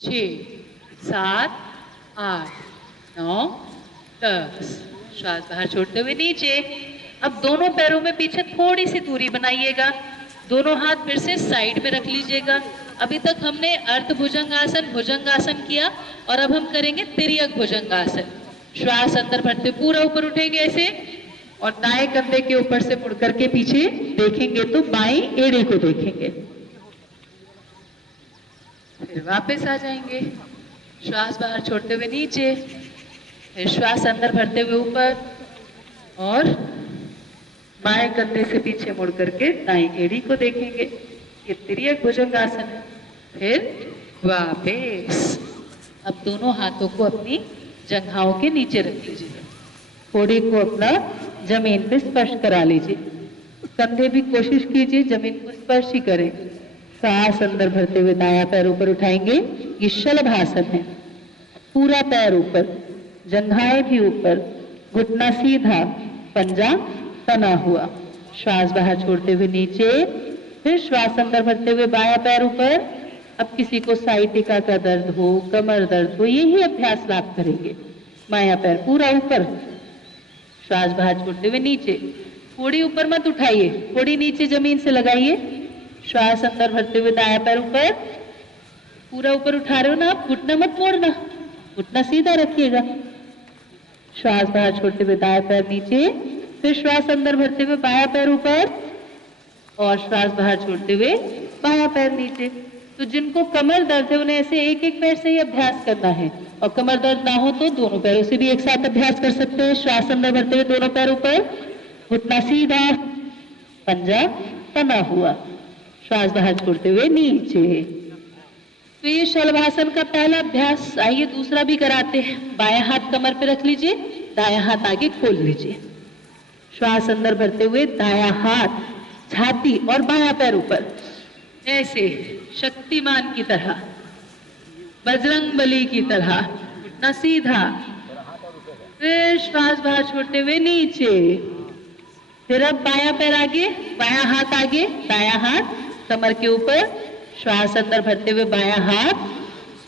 6 7 8 9 10। श्वास बाहर छोड़ते हुए नीचे। अब दोनों पैरों में पीछे थोड़ी सी दूरी बनाइएगा। दोनों हाथ फिर से साइड में रख लीजिएगा। अभी तक हमने अर्ध भुजंगासन, भुजंगासन किया और अब हम करेंगे तिर्यक भुजंगासन। श्वास अंदर भरते पूरा ऊपर उठेंगे ऐसे और दाएं कंधे के ऊपर से मुड़ करके पीछे देखेंगे तो बाएं एड़ी को देखेंगे। फिर वापस आ जाएंगे। श्वास बाहर छोड़ते हुए नीचे, फिर श्वास अंदर भरते हुए ऊपर और बाएं कंधे से पीछे मुड़ करके दाएं एड़ी को देखेंगे। ये तिर्यक भुजंगासन है। फिर वापस। अब दोनों हाथों को अपनी जंघाओं के नीचे रख लीजिए। कोड़ी को अपना जमीन पे स्पर्श करा लीजिए। कंधे भी कोशिश कीजिए जमीन को स्पर्श ही करें। सांस अंदर भरते हुए दायां पैर ऊपर उठाएंगे। ये शलभासन है। पूरा पैर ऊपर, जंघाएं भी ऊपर, घुटना सीधा, पंजा तना हुआ। श्वास बाहर छोड़ते हुए नीचे, फिर श्वास अंदर भरते हुए बायां पैर ऊपर। अब किसी को साइटिका का दर्द हो, कमर दर्द हो, यही अभ्यास लाभ करेंगे। बायां पैर पूरा ऊपर, श्वास बाहर छोड़ते हुए नीचे। थोड़ी ऊपर मत उठाइए, थोड़ी नीचे जमीन से लगाइए। श्वास अंदर भरते हुए दायां पैर ऊपर, पूरा ऊपर उठा रहे हो ना आप, घुटना मत मोड़ना, घुटना सीधा रखिएगा। श्वास बाहर छोड़ते हुए दायां पैर नीचे, फिर श्वास अंदर भरते हुए बायां पैर ऊपर और श्वास बाहर छोड़ते हुए बायां पैर नीचे। तो जिनको कमर दर्द है उन्हें ऐसे एक एक पैर से ही अभ्यास करना है, और कमर दर्द ना हो तो दोनों पैरों से भी एक साथ अभ्यास कर सकते हैं। श्वास अंदर भरते हुए दोनों पैर ऊपर, घुटना सीधा, पंजा तना हुआ। श्वास बाहर छोड़ते हुए नीचे। तो ये शलभासन का पहला अभ्यास। आइए दूसरा भी कराते हैं। बायां हाथ कमर पे रख लीजिए, दायां हाथ आगे खोल लीजिए। श्वास अंदर भरते हुए दायां हाथ छाती और बायां पैर ऊपर, ऐसे शक्तिमान की तरह, बजरंगबली की तरह, घुटना सीधा। फिर श्वास बाहर छोड़ते हुए नीचे। फिर अब बायां पैर आगे, बायां हाथ आगे, दायां हाथ कमर के ऊपर। श्वास अंदर भरते हुए बायां हाथ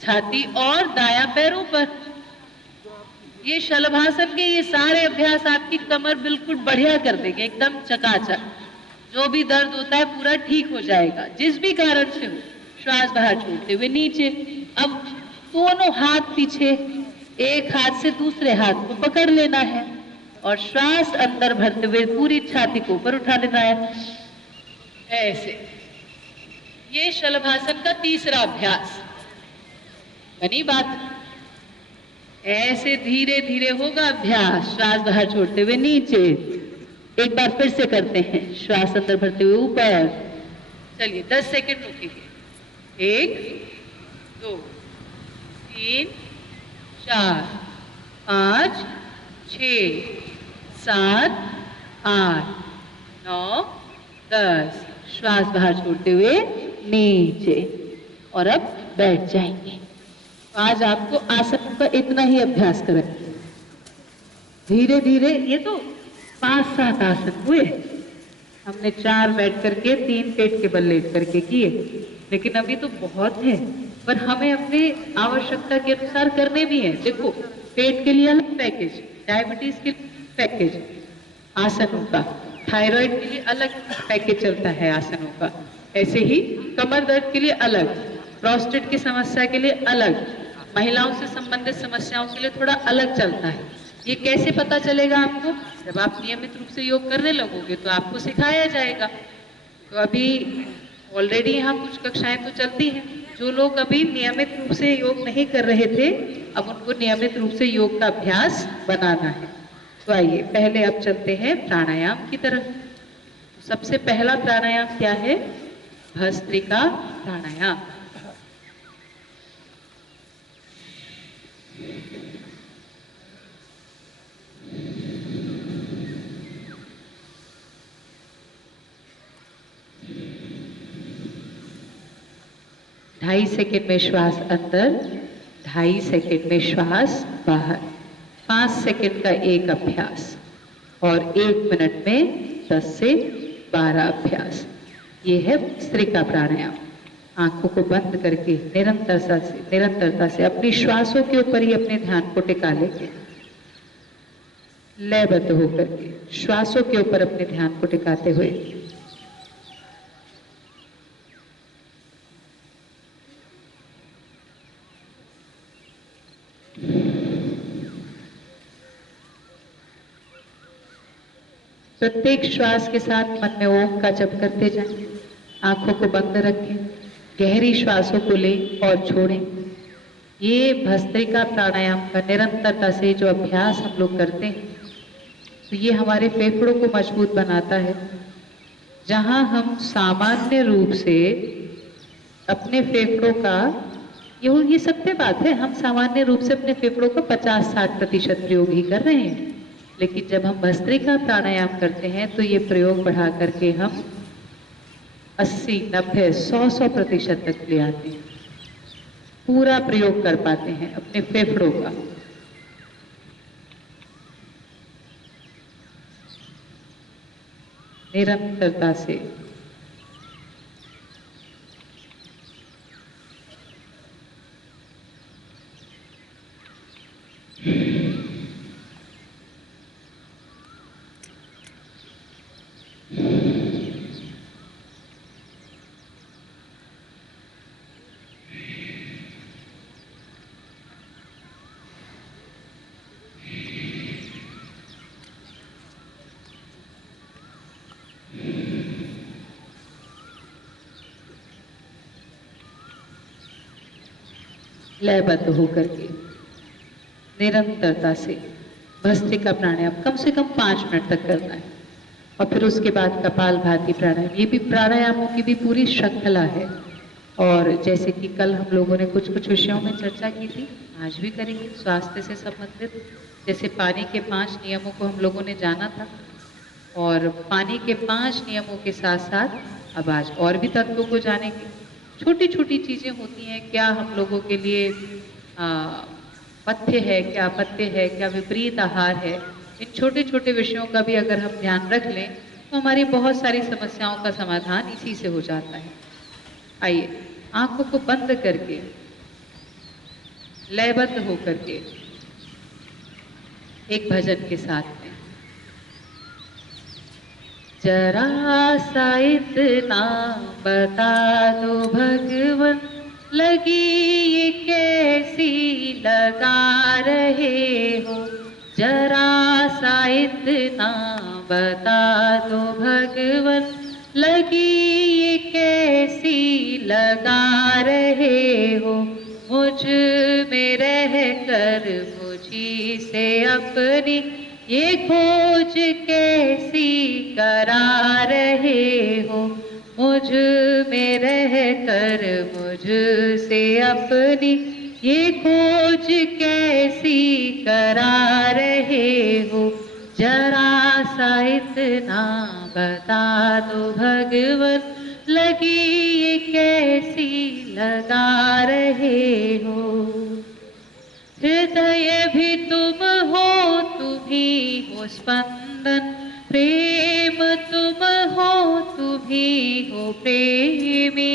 छाती और दायां पैर ऊपर। ये शलभासन के ये सारे अभ्यास आपकी कमर बिल्कुल बढ़िया कर देंगे, एकदम चकाचक। जो भी दर्द होता है पूरा ठीक हो जाएगा, जिस भी कारण से हो। श्वास बाहर छोड़ते हुए नीचे। अब दोनों हाथ पीछे, एक हाथ से दूसरे हाथ को पकड़ लेना है और श्वास अंदर भरते हुए पूरी छाती को ऊपर उठा लेना है, ऐसे। ये शलभासन का तीसरा अभ्यास। बनी बात? ऐसे धीरे धीरे होगा अभ्यास। श्वास बाहर छोड़ते हुए नीचे। एक बार फिर से करते हैं। श्वास अंदर भरते हुए ऊपर। चलिए 10 सेकंड रुकेंगे। 1 2 3 4 5 6 7 8 9 10। श्वास बाहर छोड़ते हुए नीचे। और अब बैठ जाएंगे। आज आपको आसन का इतना ही अभ्यास करेंगे। धीरे धीरे, ये तो 5-7 आसन हुए। हमने 4 बैठ करके, 3 पेट के बल लेट करके किए, लेकिन अभी तो बहुत है, पर हमें अपनी आवश्यकता के अनुसार करने भी हैं। देखो, पेट के लिए अलग पैकेज, डायबिटीज के लिए पैकेज आसनों का, थायराइड के लिए अलग पैकेज चलता है आसनों का, ऐसे ही कमर दर्द के लिए अलग, प्रोस्टेट की समस्या के लिए अलग, महिलाओं से संबंधित समस्याओं के लिए थोड़ा अलग चलता है। ये कैसे पता चलेगा आपको? जब आप नियमित रूप से योग करने लगोगे तो आपको सिखाया जाएगा। तो अभी ऑलरेडी यहाँ कुछ कक्षाएं तो चलती हैं। जो लोग अभी नियमित रूप से योग नहीं कर रहे थे, अब उनको नियमित रूप से योग का अभ्यास बनाना है। तो आइए पहले अब चलते हैं प्राणायाम की तरफ। सबसे पहला प्राणायाम क्या है? भस्त्रिका प्राणायाम। ढाई सेकेंड में श्वास अंदर, 2.5 सेकेंड में श्वास बाहर। 5 सेकेंड का एक अभ्यास और 1 मिनट में 10 से 12 अभ्यास। ये है भस्त्रिका प्राणायाम। आंखों को बंद करके निरंतरता से अपनी श्वासों के ऊपर ही अपने ध्यान को टिका लेंगे। लयबद्ध होकर के श्वासों के ऊपर अपने ध्यान को टिकाते हुए प्रत्येक श्वास के साथ मन में ओम का जप करते जाएं। आंखों को बंद रखें, गहरी श्वासों को लें और छोड़ें। ये भस्त्रिका प्राणायाम का निरंतरता से जो अभ्यास हम लोग करते हैं तो ये हमारे फेफड़ों को मजबूत बनाता है। जहां हम सामान्य रूप से अपने फेफड़ों का ये सत्य बात है, हम सामान्य रूप से अपने फेफड़ों का 50-60% प्रयोग ही कर रहे हैं, लेकिन जब हम भस्त्रिका प्राणायाम करते हैं तो ये प्रयोग बढ़ा करके हम 80, 90, 100% तक ले आते हैं। पूरा प्रयोग कर पाते हैं अपने फेफड़ों का। निरंतरता से लयबद्ध होकर के निरंतरता से भस्त्रिका प्राणायाम कम से कम 5 मिनट तक करना है। और फिर उसके बाद कपालभाति प्राणायाम, ये भी प्राणायामों की भी पूरी श्रृंखला है। और जैसे कि कल हम लोगों ने कुछ विषयों में चर्चा की थी, आज भी करेंगे स्वास्थ्य से संबंधित। जैसे पानी के 5 नियमों को हम लोगों ने जाना था, और पानी के 5 नियमों के साथ साथ अब आज और भी तत्वों को जानेंगे। छोटी छोटी चीजें होती हैं, क्या हम लोगों के लिए पथ्य है, क्या अपथ्य है, क्या विपरीत आहार है। इन छोटे छोटे विषयों का भी अगर हम ध्यान रख लें तो हमारी बहुत सारी समस्याओं का समाधान इसी से हो जाता है। आइए आंखों को बंद करके लयबद्ध होकर के एक भजन के साथ में, जरा सा इतना बता दो भगवन, लगी ये कैसी लगा रहे हो। जरा सा इतना बता दो भगवन, लगी ये कैसी लगा रहे हो। मुझ में रह कर मुझी से अपनी ये खोज कैसी करा रहे हो। मुझ में रह कर मुझ से अपनी ये खोज कैसी करा रहे हो। जरा सा इतना बता दो भगवन, लगी ये कैसी लगा रहे हो। हृदय भी तुम हो, तुम्ही हो स्पंदन, प्रेम तुम हो, तुम्ही हो प्रेमी।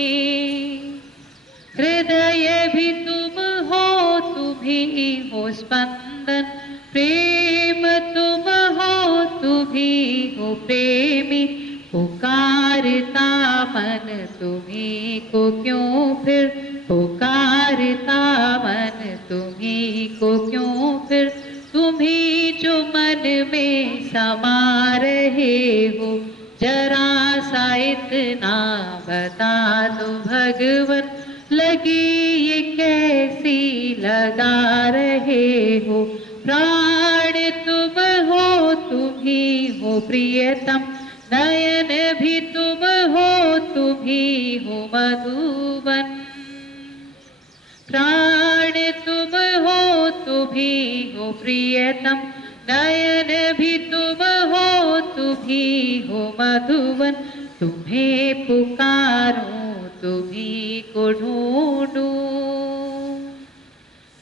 हृदय भी तुम हो, तुम्ही हो स्पंदन, प्रेम तुम हो, तुम्ही हो प्रेमी। पुकारता मन तुम्ही को क्यों फिर, पुकारता मन तुम्ही को क्यों फिर। तुम्ही जो मन में समा रहे हो। जरा सा इतना बता दो भगवन, लगी ये कैसी लगा रहे हो। प्राण तुम हो, तुम्ही हो प्रियतम, नयन भी तुम हो, तुम्ही हो मधुबन। प्राण तुम हो, तुम्ही हो प्रियतम, नयन भी तुम हो, तुम्ही हो मधुबन। तुम्हें पुकारूं, तुम्ही को ढूंढूं,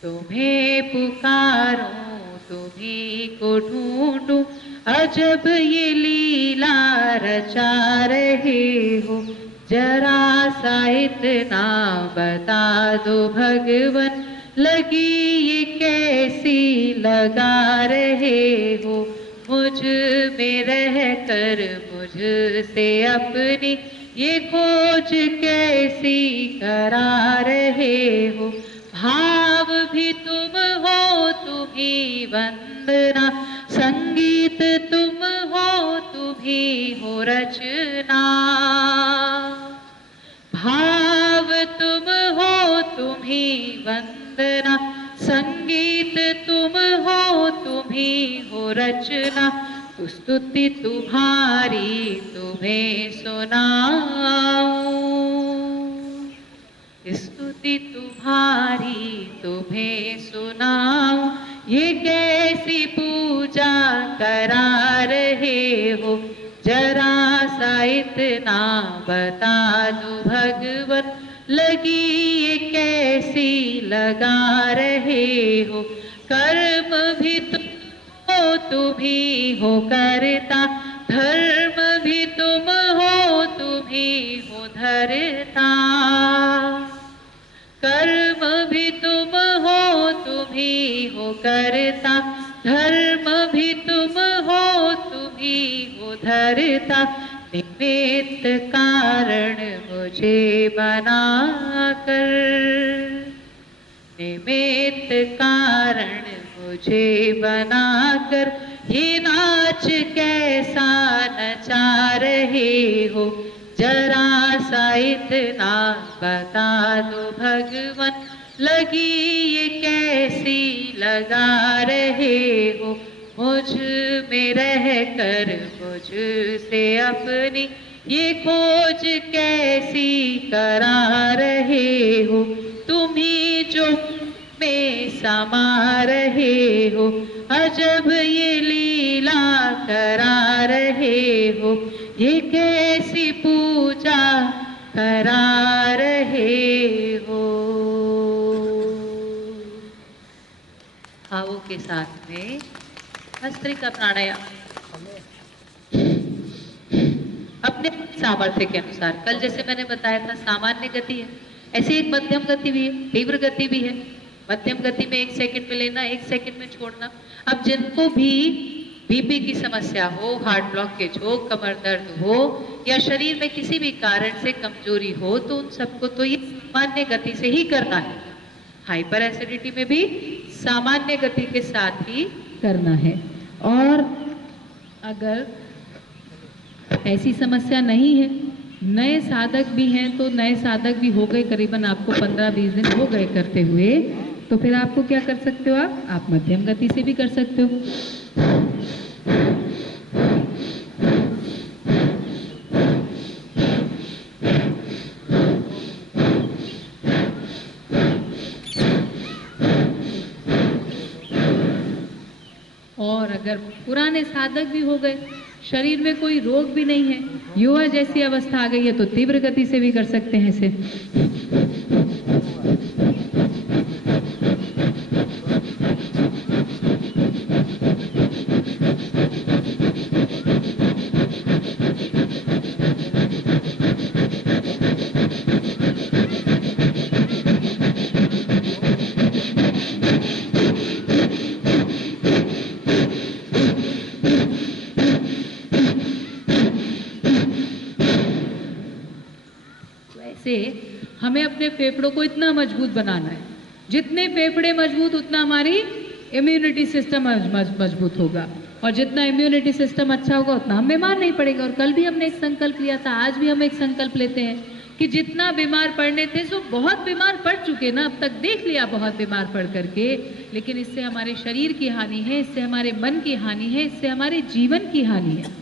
तुम्हें पुकारूं, तुम्ही को ढूंढूं। अजब ये लीला रचा रहे हो। जरा सा इतना बता दो भगवन, लगी ये कैसी लगा रहे हो, मुझ में रह कर मुझसे अपनी ये खोज कैसी करा रहे हो। भाव भी तुम हो तुम्ही वंदना, संगीत तुम हो तुम्ही हो रचना। भाव तुम हो तुम्ही वंदना, संगीत तुम हो तुम्ही हो रचना। स्तुति तुम्हारी तुम्हें सुनाऊं, स्तुति तुम्हारी तुम्हें सुनाऊं, ये कैसी पूजा करा रहे हो, जरा सा इतना बता दो भगवन, लगी ये कैसी लगा रहे हो। कर्म भी तुम हो तुम्ही हो करता, धर्म भी तुम हो तुम्ही हो धरता। कर्म भी तुम हो तुम्ही हो करता, धर्म भी तुम हो तुम्ही हो धरता। निमित्त कारण मुझे बनाकर, निमित्त कारण मुझे बनाकर, ये नाच कैसा नचा रहे हो, जरा सा इतना बता दो भगवन, लगी ये कैसी लगा रहे हो, मुझ में रह कर मुझसे अपनी ये खोज कैसी करा रहे हो। तुम ही जो में समा रहे हो, अजब ये लीला करा रहे हो, ये कैसी पूजा करा रहे हो। भावों के साथ में भस्त्रिका प्राणायाम अपने सामर्थ्य के अनुसार। कल जैसे मैंने बताया था सामान्य गति है, ऐसे एक मध्यम गति भी है, तीव्र गति भी है। मध्यम गति में 1 सेकंड में लेना, 1 सेकंड में छोड़ना। अब जिनको भी बीपी की समस्या हो, हार्ट ब्लॉकेज हो, कमर दर्द हो या शरीर में किसी भी कारण से कमजोरी हो, तो उन सबको तो ये सामान्य गति से ही करना है। हाइपर एसिडिटी में भी सामान्य गति के साथ ही करना है। और अगर ऐसी समस्या नहीं है, नए साधक भी हैं, तो नए साधक भी हो गए, करीबन आपको 15-20 दिन हो गए करते हुए, तो फिर आपको क्या कर सकते हो, आप मध्यम गति से भी कर सकते हो। और अगर पुराने साधक भी हो गए, शरीर में कोई रोग भी नहीं है, युवा जैसी अवस्था आ गई है, तो तीव्र गति से भी कर सकते हैं इसे। हमें अपने फेफड़ों को इतना मजबूत बनाना है, जितने फेफड़े मजबूत उतना हमारी इम्यूनिटी सिस्टम मजबूत होगा, और जितना इम्यूनिटी सिस्टम अच्छा होगा उतना हम बीमार नहीं पड़ेंगे। और कल भी हमने एक संकल्प लिया था, आज भी हम एक संकल्प लेते हैं कि जितना बीमार पड़ने थे, सो बहुत बीमार पड़ चुके ना, अब तक देख लिया बहुत बीमार पड़ करके, लेकिन इससे हमारे शरीर की हानि है, इससे हमारे मन की हानि है, इससे हमारे जीवन की हानि है।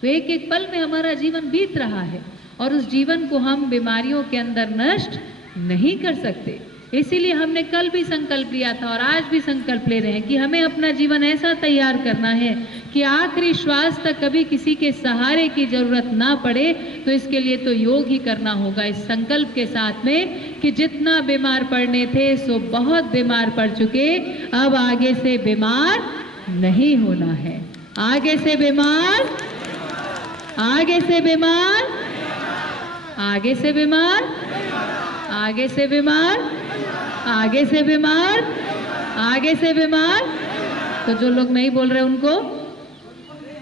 तो एक एक पल में हमारा जीवन बीत रहा है, और उस जीवन को हम बीमारियों के अंदर नष्ट नहीं कर सकते। इसीलिए हमने कल भी संकल्प लिया था और आज भी संकल्प ले रहे हैं कि हमें अपना जीवन ऐसा तैयार करना है कि आखिरी श्वास तक कभी किसी के सहारे की जरूरत ना पड़े। तो इसके लिए तो योग ही करना होगा, इस संकल्प के साथ में कि जितना बीमार पड़ने थे सो बहुत बीमार पड़ चुके, अब आगे से बीमार नहीं होना है। आगे से बीमार आगे से बीमार, आगे से बीमार, आगे से बीमार, आगे से बीमार। तो जो लोग नहीं बोल रहे उनको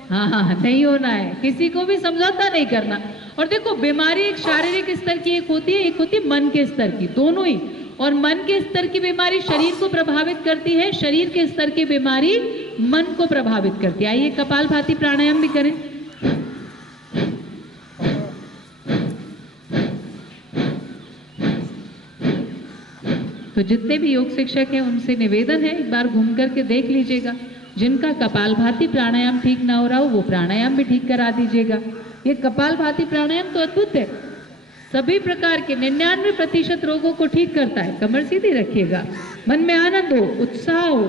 हाँ नहीं होना है, किसी को भी समझौता नहीं करना। और देखो बीमारी एक शारीरिक स्तर की एक होती है, एक होती है मन के स्तर की, दोनों ही। और मन के स्तर की बीमारी शरीर को प्रभावित करती है, शरीर के स्तर की बीमारी मन को प्रभावित करती है। आइए कपालभाति प्राणायाम भी करें। तो जितने भी योग शिक्षक हैं उनसे निवेदन है एक बार घूम करके देख लीजिएगा, जिनका कपालभाति प्राणायाम ठीक ना हो रहा हो वो प्राणायाम भी ठीक करा दीजिएगा। ये कपालभाति प्राणायाम तो अद्भुत है, सभी प्रकार के 99% रोगों को ठीक करता है। कमर सीधी रखिएगा, मन में आनंद हो, उत्साह हो,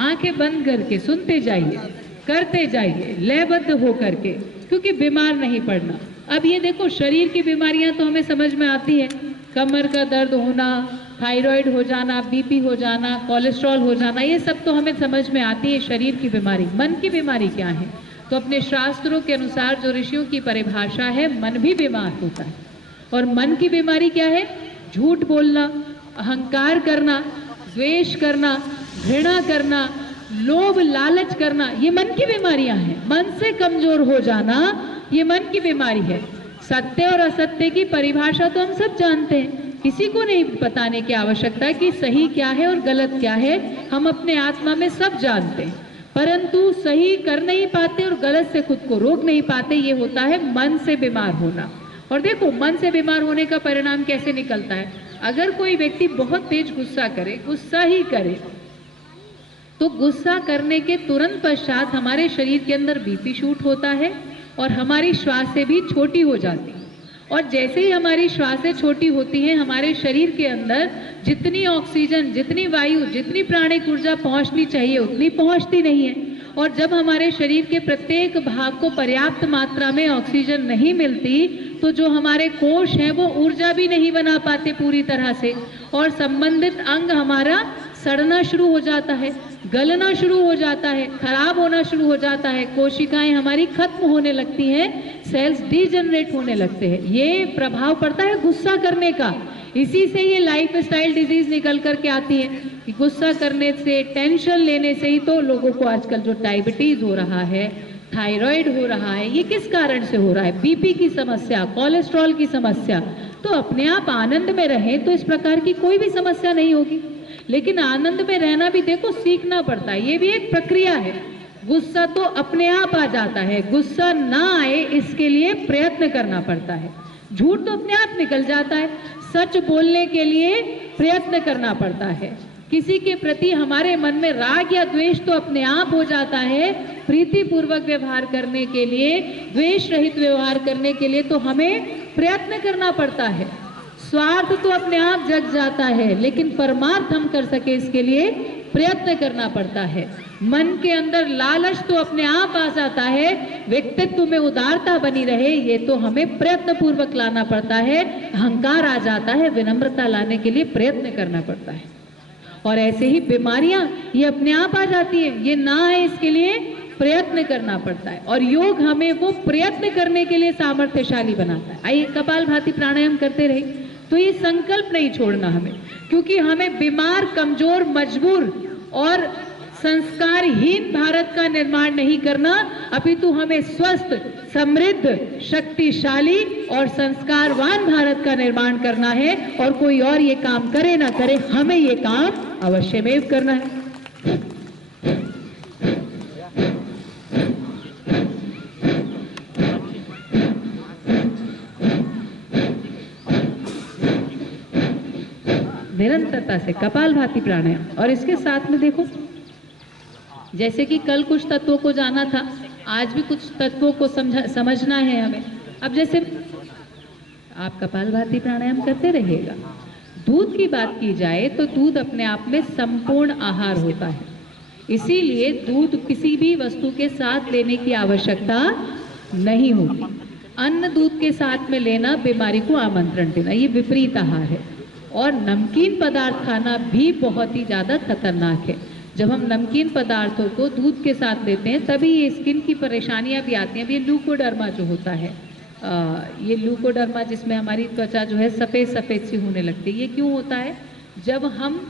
आंखें बंद करके सुनते जाइए, करते जाइए लयबद्ध हो करके, क्योंकि बीमार नहीं पड़ना। अब ये देखो शरीर की बीमारियां तो हमें समझ में आती है, कमर का दर्द होना, थायराइड हो जाना, बीपी हो जाना, कोलेस्ट्रॉल हो जाना, ये सब तो हमें समझ में आती है शरीर की बीमारी। मन की बीमारी क्या है? तो अपने शास्त्रों के अनुसार जो ऋषियों की परिभाषा है, मन भी बीमार होता है। और मन की बीमारी क्या है? झूठ बोलना, अहंकार करना, द्वेष करना, घृणा करना, लोभ लालच करना, ये मन की बीमारियां हैं। मन से कमजोर हो जाना ये मन की बीमारी है। सत्य और असत्य की परिभाषा तो हम सब जानते हैं, किसी को नहीं बताने की आवश्यकता कि सही क्या है और गलत क्या है, हम अपने आत्मा में सब जानते हैं, परंतु सही कर नहीं पाते और गलत से खुद को रोक नहीं पाते। ये होता है मन से बीमार होना। और देखो मन से बीमार होने का परिणाम कैसे निकलता है? अगर कोई व्यक्ति बहुत तेज गुस्सा करे, गुस्सा ही करे, तो गुस्सा करने के तुरंत पश्चात हमारे शरीर के अंदर बीपी शूट होता है और हमारी श्वासें भी छोटी हो जाती हैं। और जैसे ही हमारी श्वासें छोटी होती हैं, हमारे शरीर के अंदर जितनी ऑक्सीजन, जितनी वायु, जितनी प्राणिक ऊर्जा पहुंचनी चाहिए उतनी पहुंचती नहीं है। और जब हमारे शरीर के प्रत्येक भाग को पर्याप्त मात्रा में ऑक्सीजन नहीं मिलती, तो जो हमारे कोष हैं वो ऊर्जा भी नहीं बना पाते पूरी तरह से, और संबंधित अंग हमारा सड़ना शुरू हो जाता है, गलना शुरू हो जाता है, खराब होना शुरू हो जाता है, कोशिकाएं हमारी खत्म होने लगती हैं, सेल्स डीजनरेट होने लगते हैं। ये प्रभाव पड़ता है गुस्सा करने का। इसी से ये लाइफ स्टाइल डिजीज निकल करके आती है कि गुस्सा करने से, टेंशन लेने से ही तो लोगों को आजकल जो डायबिटीज हो रहा है, थायराइड हो रहा है, ये किस कारण से हो रहा है? बीपी की समस्या, कोलेस्ट्रॉल की समस्या। तो अपने आप आनंद में रहें तो इस प्रकार की कोई भी समस्या नहीं होगी। लेकिन आनंद में रहना भी देखो सीखना पड़ता है, ये भी एक प्रक्रिया है। गुस्सा तो अपने आप आ जाता है, गुस्सा ना आए इसके लिए प्रयत्न करना पड़ता है। झूठ तो अपने आप निकल जाता है, सच बोलने के लिए प्रयत्न करना पड़ता है। किसी के प्रति हमारे मन में राग या द्वेष तो अपने आप हो जाता है। प्रीति पूर्वक व्यवहार करने के लिए, द्वेष रहित व्यवहार करने के लिए तो हमें प्रयत्न करना पड़ता है। स्वार्थ तो अपने आप जग जाता है, लेकिन परमार्थ हम कर सके इसके लिए प्रयत्न करना पड़ता है। मन के अंदर लालच तो अपने आप आ जाता है, व्यक्तित्व में उदारता बनी रहे ये तो हमें प्रयत्न पूर्वक लाना पड़ता है। अहंकार आ जाता है, विनम्रता लाने के लिए प्रयत्न करना पड़ता है। और ऐसे ही बीमारियां ये अपने आप आ जाती है, ये ना है इसके लिए प्रयत्न करना पड़ता है। और योग हमें वो प्रयत्न करने के लिए सामर्थ्यशाली बनाता है। आइए कपालभाति प्राणायाम करते रहे। तो ये संकल्प नहीं छोड़ना हमें, क्योंकि हमें बीमार, कमजोर, मजबूर और संस्कारहीन भारत का निर्माण नहीं करना, अपितु हमें स्वस्थ, समृद्ध, शक्तिशाली और संस्कारवान भारत का निर्माण करना है। और कोई और ये काम करे ना करे, हमें ये काम अवश्यमेव करना है। निरंतरता से कपालभाति प्राणायाम। और इसके साथ में देखो, जैसे कि कल कुछ तत्वों को जाना था, आज भी कुछ तत्वों को समझना है हमें। अब जैसे आप कपालभाति प्राणायाम करते रहिएगा। दूध की बात की जाए तो दूध अपने आप में संपूर्ण आहार होता है, इसीलिए दूध किसी भी वस्तु के साथ लेने की आवश्यकता नहीं होती। अन्न दूध के साथ में लेना बीमारी को आमंत्रण देना, ये विपरीत आहार है। और नमकीन पदार्थ खाना भी बहुत ही ज़्यादा खतरनाक है। जब हम नमकीन पदार्थों को दूध के साथ लेते हैं तभी ये स्किन की परेशानियां भी आती हैं। अब ये ल्यूकोडर्मा जो होता है, ये ल्यूकोडर्मा, जिसमें हमारी त्वचा जो है सफ़ेद सफ़ेद सी होने लगती है। ये क्यों होता है? जब हम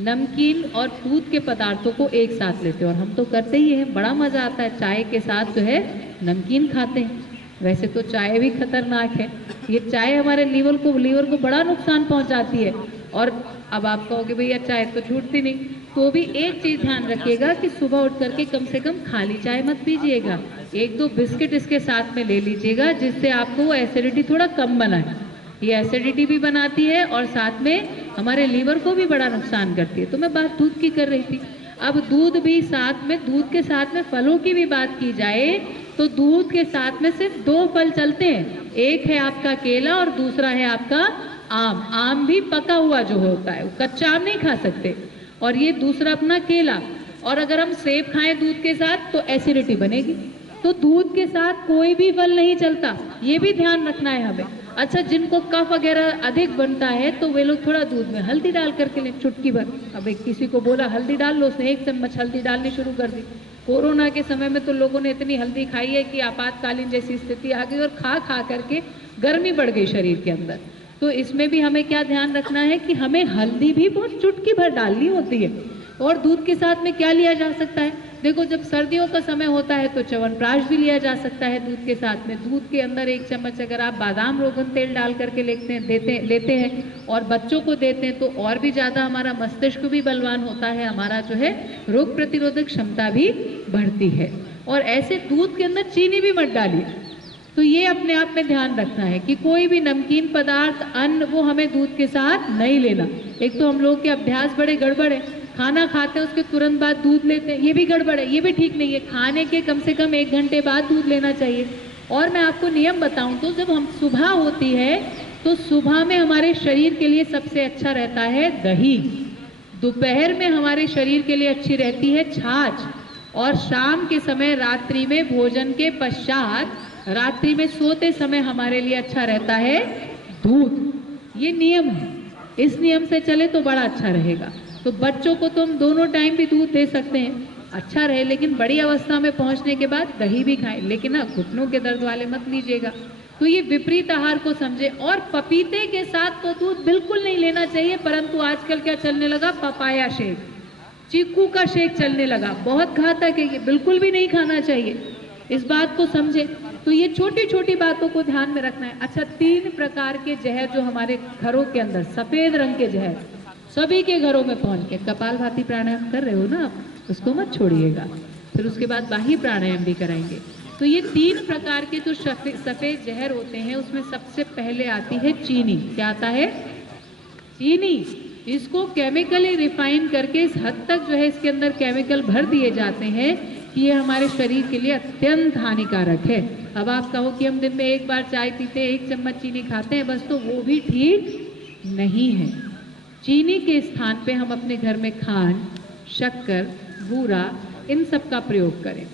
नमकीन और दूध के पदार्थों को एक साथ लेते हैं, और हम तो करते ही हैं, बड़ा मज़ा आता है चाय के साथ जो है नमकीन खाते हैं। वैसे तो चाय भी खतरनाक है, ये चाय हमारे लीवर को बड़ा नुकसान पहुंचाती है। और अब आप कहोगे भैया चाय तो छूटती नहीं, तो भी एक चीज़ ध्यान रखिएगा कि सुबह उठ करके कम से कम खाली चाय मत पीजिएगा, 1-2 बिस्किट इसके साथ में ले लीजिएगा, जिससे आपको वो एसिडिटी थोड़ा कम बनाए। ये एसिडिटी भी बनाती है और साथ में हमारे लीवर को भी बड़ा नुकसान करती है। तो मैं बात दूध की कर रही थी। अब दूध भी साथ में, दूध के साथ में फलों की भी बात की जाए तो दूध के साथ में सिर्फ 2 फल चलते हैं, एक है आपका केला और दूसरा है आपका आम। आम भी पका हुआ जो होता है, कच्चा आम नहीं खा सकते। और ये दूसरा अपना केला। और अगर हम सेब खाएं दूध के साथ तो एसिडिटी बनेगी। तो दूध के साथ कोई भी फल नहीं चलता, ये भी ध्यान रखना है हमें। अच्छा, जिनको कफ वगैरह अधिक बनता है तो वे लोग थोड़ा दूध में हल्दी डाल करके लें, चुटकी भर। अब एक किसी को बोला हल्दी डाल लो, उसने 1 चम्मच हल्दी डालनी शुरू कर दी। कोरोना के समय में तो लोगों ने इतनी हल्दी खाई है कि आपातकालीन जैसी स्थिति आ गई, और खा खा करके गर्मी बढ़ गई शरीर के अंदर। तो इसमें भी हमें क्या ध्यान रखना है कि हमें हल्दी भी बहुत चुटकी भर डालनी होती है। और दूध के साथ में क्या लिया जा सकता है? देखो, जब सर्दियों का समय होता है तो च्यवनप्राश भी लिया जा सकता है दूध के साथ में। दूध के अंदर 1 चम्मच अगर आप बादाम रोगन तेल डाल करके लेते हैं और बच्चों को देते हैं तो और भी ज़्यादा हमारा मस्तिष्क भी बलवान होता है, हमारा जो है रोग प्रतिरोधक क्षमता भी बढ़ती है। और ऐसे दूध के अंदर चीनी भी मत डालिए। तो ये अपने आप में ध्यान रखना है कि कोई भी नमकीन पदार्थ, अन्न, वो हमें दूध के साथ नहीं लेना। एक तो हम लोग के अभ्यास बड़े गड़बड़ है, खाना खाते हैं उसके तुरंत बाद दूध लेते हैं, ये भी गड़बड़ है, ये भी ठीक नहीं है। खाने के कम से कम 1 घंटे बाद दूध लेना चाहिए। और मैं आपको नियम बताऊं तो जब हम सुबह होती है तो सुबह में हमारे शरीर के लिए सबसे अच्छा रहता है दही, दोपहर में हमारे शरीर के लिए अच्छी रहती है छाछ, और शाम के समय रात्रि में भोजन के पश्चात, रात्रि में सोते समय हमारे लिए अच्छा रहता है दूध। ये नियम है, इस नियम से चले तो बड़ा अच्छा रहेगा। तो बच्चों को तो हम दोनों टाइम भी दूध दे सकते हैं, अच्छा रहे, लेकिन बड़ी अवस्था में पहुंचने के बाद दही भी खाएं, लेकिन ना घुटनों के दर्द वाले मत लीजिएगा। तो ये विपरीत आहार को समझे। और पपीते के साथ तो दूध बिल्कुल नहीं लेना चाहिए, परंतु आजकल क्या चलने लगा? पपाया शेक, चीकू का शेक चलने लगा, बहुत घातक है, ये बिल्कुल भी नहीं खाना चाहिए, इस बात को समझे। तो ये छोटी छोटी बातों को ध्यान में रखना है। अच्छा, 3 प्रकार के जहर जो हमारे घरों के अंदर, सफेद रंग के जहर सभी के घरों में पहुंच के, कपालभाति प्राणायाम कर रहे हो ना आप, उसको मत छोड़िएगा। फिर उसके बाद बाह्य प्राणायाम भी कराएंगे। तो ये 3 प्रकार के जो सफेद जहर होते हैं उसमें सबसे पहले आती है चीनी। क्या आता है? चीनी। इसको केमिकली रिफाइन करके इस हद तक जो है इसके अंदर केमिकल भर दिए जाते हैं कि ये हमारे शरीर के लिए अत्यंत हानिकारक है। अब आप कहो कि हम दिन में 1 बार चाय पीते हैं, 1 चम्मच चीनी खाते हैं बस, तो वो भी ठीक नहीं है। चीनी के स्थान पे हम अपने घर में खांड, शक्कर, बूरा, इन सब का प्रयोग करें,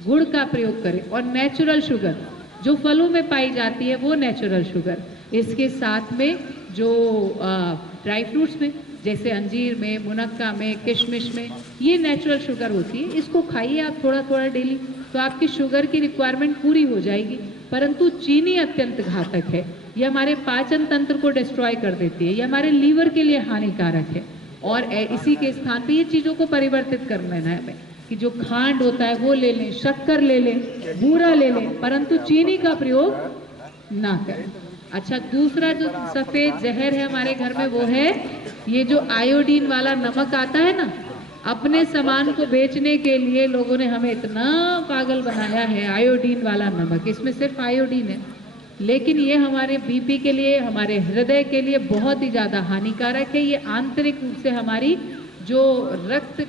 गुड़ का प्रयोग करें, और नेचुरल शुगर जो फलों में पाई जाती है वो नेचुरल शुगर। इसके साथ में जो ड्राई फ्रूट्स में, जैसे अंजीर में, मुनक्का में, किशमिश में, ये नेचुरल शुगर होती है। इसको खाइए आप थोड़ा थोड़ा डेली, तो आपकी शुगर की रिक्वायरमेंट पूरी हो जाएगी। परंतु चीनी अत्यंत घातक है, ये हमारे पाचन तंत्र को डिस्ट्रॉय कर देती है, ये हमारे लीवर के लिए हानिकारक है। और इसी के स्थान पे ये चीज़ों को परिवर्तित कर लेना है हमें कि जो खांड होता है वो ले लें, शक्कर ले लें, बूरा ले लें, परंतु चीनी का प्रयोग ना करें। अच्छा, दूसरा जो सफ़ेद जहर है हमारे घर में वो है ये जो आयोडीन वाला नमक आता है ना। अपने सामान को बेचने के लिए लोगों ने हमें इतना पागल बनाया है, आयोडीन वाला नमक, इसमें सिर्फ आयोडीन है, लेकिन ये हमारे बीपी के लिए, हमारे हृदय के लिए बहुत ही ज़्यादा हानिकारक है। ये आंतरिक रूप से हमारी जो रक्त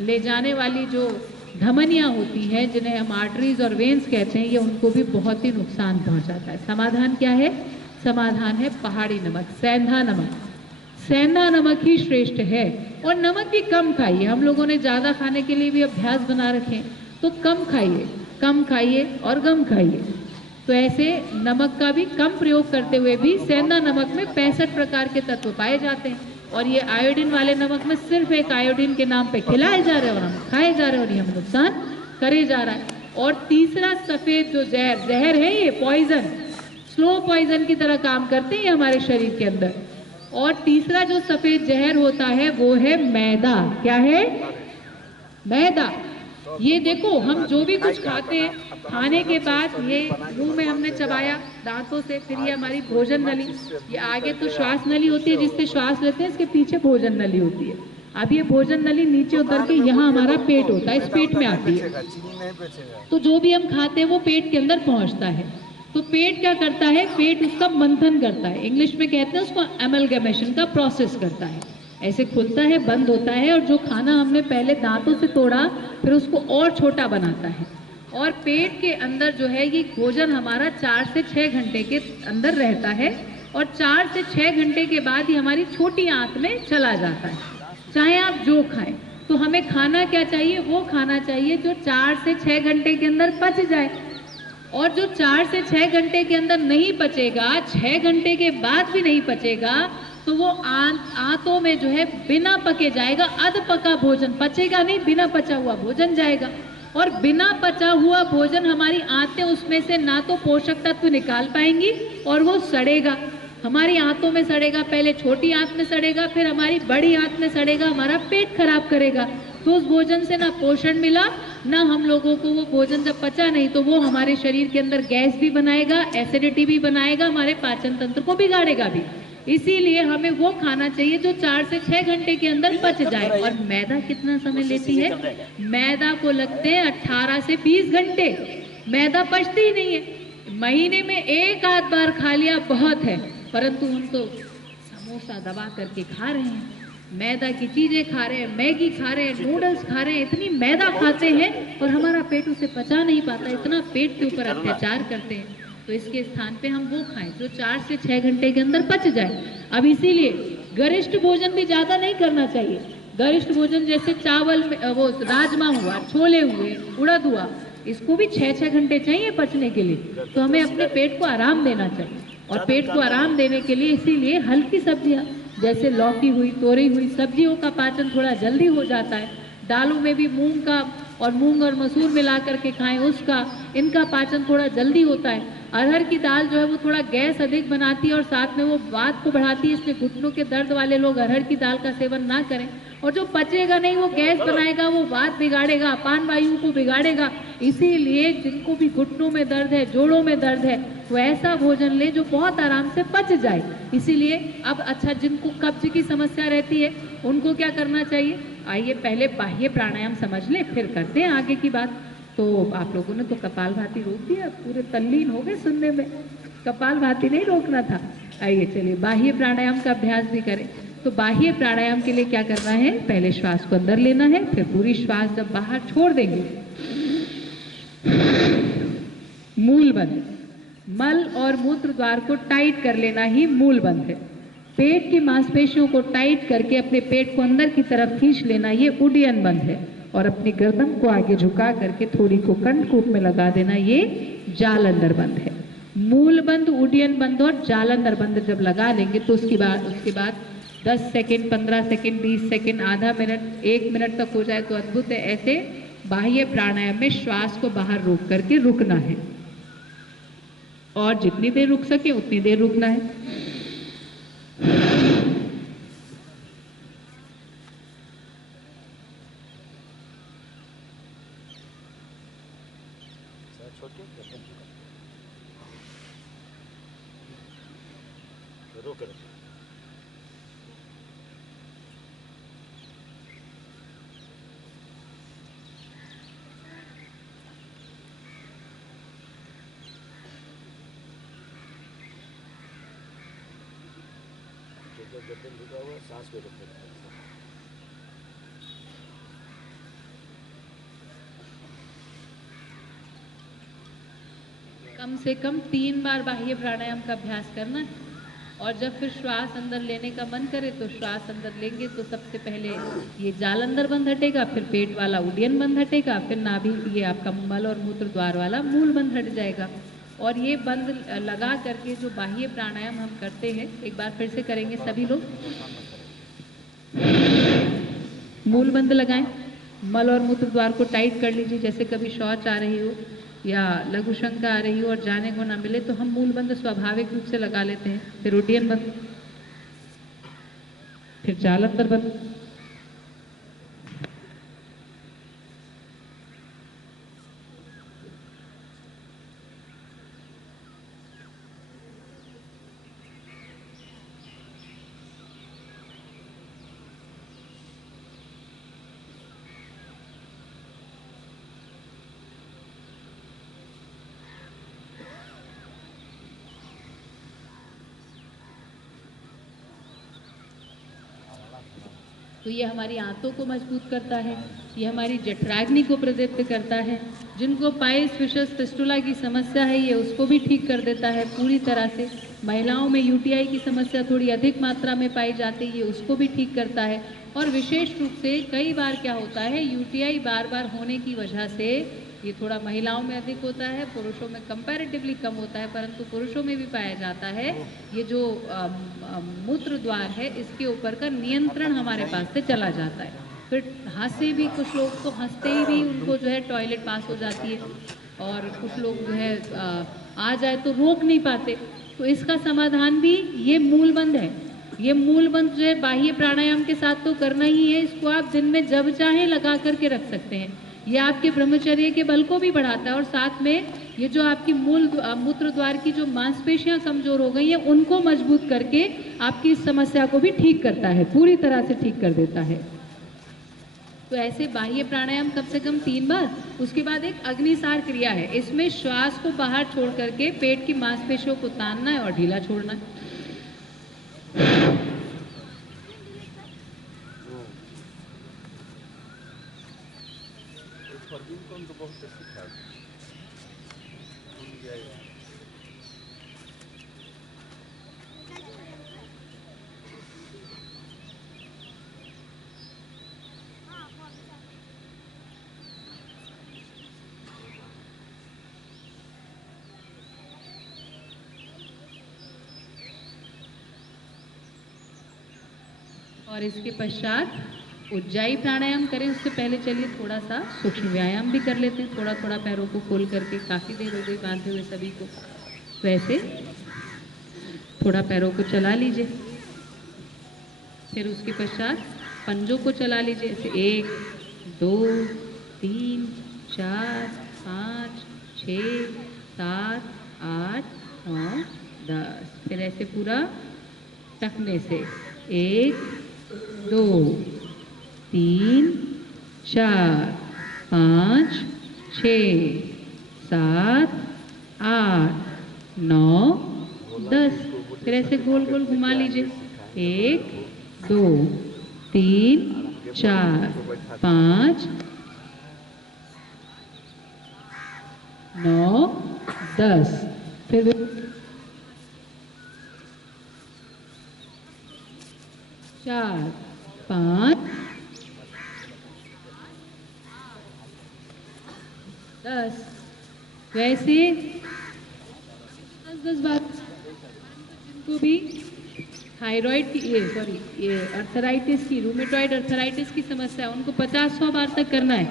ले जाने वाली जो धमनियाँ होती हैं, जिन्हें हम आर्टरीज और वेन्स कहते हैं, ये उनको भी बहुत ही नुकसान पहुंचाता है। समाधान क्या है? समाधान है पहाड़ी नमक, सेंधा नमक। सेंधा नमक ही श्रेष्ठ है। और नमक भी कम खाइए, हम लोगों ने ज़्यादा खाने के लिए भी अभ्यास बना रखे हैं, तो कम खाइए और कम खाइए। तो ऐसे नमक का भी कम प्रयोग करते हुए भी सेंधा नमक में 65 प्रकार के तत्व पाए जाते हैं, और ये आयोडीन वाले नमक में सिर्फ एक आयोडीन के नाम पे खिलाए जा रहे हैं और हम खाए जा रहे हैं, और ये हमें नुकसान करे जा रहा है। और तीसरा सफ़ेद जो जहर है, ये पॉइजन, स्लो पॉइजन की तरह काम करते हैं हमारे शरीर के अंदर। और तीसरा जो सफेद जहर होता है वो है मैदा। क्या है? मैदा। ये देखो, हम जो भी कुछ खाते हैं, खाने के बाद ये मुंह में हमने चबाया दांतों से, फिर ये हमारी भोजन नली, ये आगे तो श्वास नली होती है जिससे श्वास लेते हैं, इसके पीछे भोजन नली होती है। अब ये भोजन नली नीचे उतर के यहाँ हमारा पेट होता है, इस पेट में आती है। तो जो भी हम खाते हैं वो पेट के अंदर पहुंचता है। तो पेट क्या करता है? पेट उसका मंथन करता है, इंग्लिश में कहते हैं उसको एमलगमेशन का प्रोसेस करता है। ऐसे खुलता है, बंद होता है, और जो खाना हमने पहले दांतों से तोड़ा फिर उसको और छोटा बनाता है। और पेट के अंदर जो है ये भोजन हमारा 4 से 6 घंटे के अंदर रहता है, और 4 से 6 घंटे के बाद ही हमारी छोटी आंत में चला जाता है। चाहे आप जो खाएं, तो हमें खाना क्या चाहिए? वो खाना चाहिए जो 4 से 6 घंटे के अंदर पच जाए। और जो 4 से 6 घंटे के अंदर नहीं पचेगा, 6 घंटे के बाद भी नहीं पचेगा, तो वो आंतों में जो है बिना पके जाएगा, अध पका भोजन, पचेगा नहीं, बिना पचा हुआ भोजन जाएगा। और बिना पचा हुआ भोजन हमारी आंतें उसमें से ना तो पोषक तत्व निकाल पाएंगी, और वो सड़ेगा, हमारी आंतों में सड़ेगा, पहले छोटी आंत में सड़ेगा, फिर हमारी बड़ी आंत में सड़ेगा, हमारा पेट खराब करेगा। तो उस भोजन से ना पोषण मिला, ना हम लोगों को वो भोजन जब पचा नहीं तो वो हमारे शरीर के अंदर गैस भी बनाएगा, एसिडिटी भी बनाएगा, हमारे पाचन तंत्र को बिगाड़ेगा भी। इसीलिए हमें वो खाना चाहिए जो 4 से 6 घंटे के अंदर पच जाए। और मैदा कितना समय लेती है? मैदा को लगते हैं 18 से 20 घंटे। मैदा पचती ही नहीं है। महीने में एक आध बार खा लिया बहुत है, परंतु हम तो समोसा दबा करके खा रहे हैं, मैदा की चीजें खा रहे हैं, मैगी खा रहे हैं, नूडल्स खा रहे हैं, इतनी मैदा खाते हैं और हमारा पेट उसे पचा नहीं पाता, इतना पेट के ऊपर अत्याचार करते हैं। तो इसके स्थान पे हम वो खाएं जो 4 से 6 घंटे के अंदर पच जाए। अब इसीलिए गरिष्ठ भोजन भी ज्यादा नहीं करना चाहिए। गरिष्ठ भोजन जैसे चावल में वो राजमा हुआ, छोले हुए, उड़द हुआ, इसको भी 6-6 घंटे चाहिए पचने के लिए। तो हमें अपने पेट को आराम देना चाहिए, और पेट को आराम देने के लिए इसीलिए हल्की सब्जियां जैसे लौकी हुई, तोरई हुई, सब्जियों का पाचन थोड़ा जल्दी हो जाता है। दालों में भी मूंग और मसूर मिला करके खाएं, उसका इनका पाचन थोड़ा जल्दी होता है। अरहर की दाल जो है वो थोड़ा गैस अधिक बनाती है और साथ में वो वात को बढ़ाती है, इसलिए घुटनों के दर्द वाले लोग अरहर की दाल का सेवन ना करें। और जो पचेगा नहीं वो गैस बनाएगा, वो वात बिगाड़ेगा, अपान वायु को बिगाड़ेगा। इसीलिए जिनको भी घुटनों में दर्द है, जोड़ों में दर्द है, वो ऐसा भोजन ले जो बहुत आराम से पच जाए। इसीलिए अब अच्छा, जिनको कब्ज की समस्या रहती है उनको क्या करना चाहिए? आइए पहले बाह्य प्राणायाम समझ लें, फिर करते हैं आगे की बात। तो आप लोगों ने तो कपालभाति रोक दिया, पूरे तल्लीन हो गए सुनने में। कपालभाति नहीं रोकना था। आइए चलिए बाह्य प्राणायाम का अभ्यास भी करें। तो बाह्य प्राणायाम के लिए क्या करना है? पहले श्वास को अंदर लेना है, फिर पूरी श्वास जब बाहर छोड़ देंगे, मूल बंद, मल और मूत्र द्वार को टाइट कर लेना ही मूल बंद है। पेट की मांसपेशियों को टाइट करके अपने पेट को अंदर की तरफ खींच लेना, ये उड्डयन बंद है। और अपनी गर्दन को आगे झुका करके थोड़ी को कंठकूप में लगा देना, ये जालंधर बंद है। मूल बंद, उड्डयन बंद और जालंधर बंद जब लगा लेंगे तो उसके बाद 10 सेकेंड, 15 सेकेंड, 20 सेकेंड, आधा मिनट, 1 मिनट तक हो जाए तो अद्भुत है। ऐसे बाह्य प्राणायाम में श्वास को बाहर रोक करके रुकना है, और जितनी देर रुक सके उतनी देर रुकना है। गर्दन झुका हुआ, सांस को रोकना है। कम से कम 3 बार बाह्य प्राणायाम का अभ्यास करना है। और जब फिर श्वास अंदर लेने का मन करे तो श्वास अंदर लेंगे तो सबसे पहले ये जालंधर बंद हटेगा, फिर पेट वाला उड्डयन बंद हटेगा, फिर नाभि, ये आपका मल और मूत्र द्वार वाला मूल बंद हट जाएगा। और ये बंद लगा करके जो बाह्य प्राणायाम हम करते हैं, एक बार फिर से करेंगे सभी लोग। मूल बंद लगाएं, मल और मूत्र द्वार को टाइट कर लीजिए जैसे कभी शौच आ रही हो। या लघु शंका आ रही हो और जाने को ना मिले तो हम मूल बंद स्वाभाविक रूप से लगा लेते हैं, फिर उड्डयन बंद, फिर जालंधर बंद। तो ये हमारी आंतों को मजबूत करता है, ये हमारी जठराग्नि को प्रदीप्त करता है। जिनको पाइल्स, फिशर्स, फिस्टुला की समस्या है ये उसको भी ठीक कर देता है पूरी तरह से। महिलाओं में यूटीआई की समस्या थोड़ी अधिक मात्रा में पाई जाती है, ये उसको भी ठीक करता है। और विशेष रूप से कई बार क्या होता है, यूटीआई बार बार होने की वजह से ये थोड़ा महिलाओं में अधिक होता है, पुरुषों में कंपैरेटिवली कम होता है, परंतु पुरुषों में भी पाया जाता है। ये जो मूत्र द्वार है इसके ऊपर का नियंत्रण हमारे पास से चला जाता है। फिर हंसे भी, कुछ लोग तो हंसते ही भी उनको जो है टॉयलेट पास हो जाती है, और कुछ लोग जो है आ जाए तो रोक नहीं पाते। तो इसका समाधान भी ये मूलबंद है। ये मूलबंद जो है बाह्य प्राणायाम के साथ तो करना ही है, इसको आप दिन में जब चाहें लगा करके रख सकते हैं। ये आपके ब्रह्मचर्य के बल को भी बढ़ाता है और साथ में ये जो आपकी मूत्र द्वार की जो मांसपेशियां कमजोर हो गई हैं उनको मजबूत करके आपकी इस समस्या को भी ठीक करता है, पूरी तरह से ठीक कर देता है। तो ऐसे बाह्य प्राणायाम कम से कम 3 बार। उसके बाद एक अग्निसार क्रिया है, इसमें श्वास को बाहर छोड़ करके पेट की मांसपेशियों को तानना है और ढीला छोड़ना है। और इसके पश्चात उज्जाई प्राणायाम करें। उससे पहले चलिए थोड़ा सा सूक्ष्म व्यायाम भी कर लेते हैं, थोड़ा थोड़ा पैरों को खोल करके। काफ़ी देर हो गई बांधे हुए सभी को, तो ऐसे थोड़ा पैरों को चला लीजिए। फिर उसके पश्चात पंजों को चला लीजिए, ऐसे 1 2 3 4 5 6 7 8 9 10। फिर ऐसे पूरा टखने से 1 2 3 4 5 6 7 8 9 10। फिर ऐसे गोल गोल घुमा लीजिए, 1 2 3 4 5 9 10। फिर 4 5 10। वैसे 10 बार जिनको भी थायराइड की ये अर्थराइटिस की, रूमेटॉइड अर्थराइटिस की समस्या, उनको 50-100 बार तक करना है।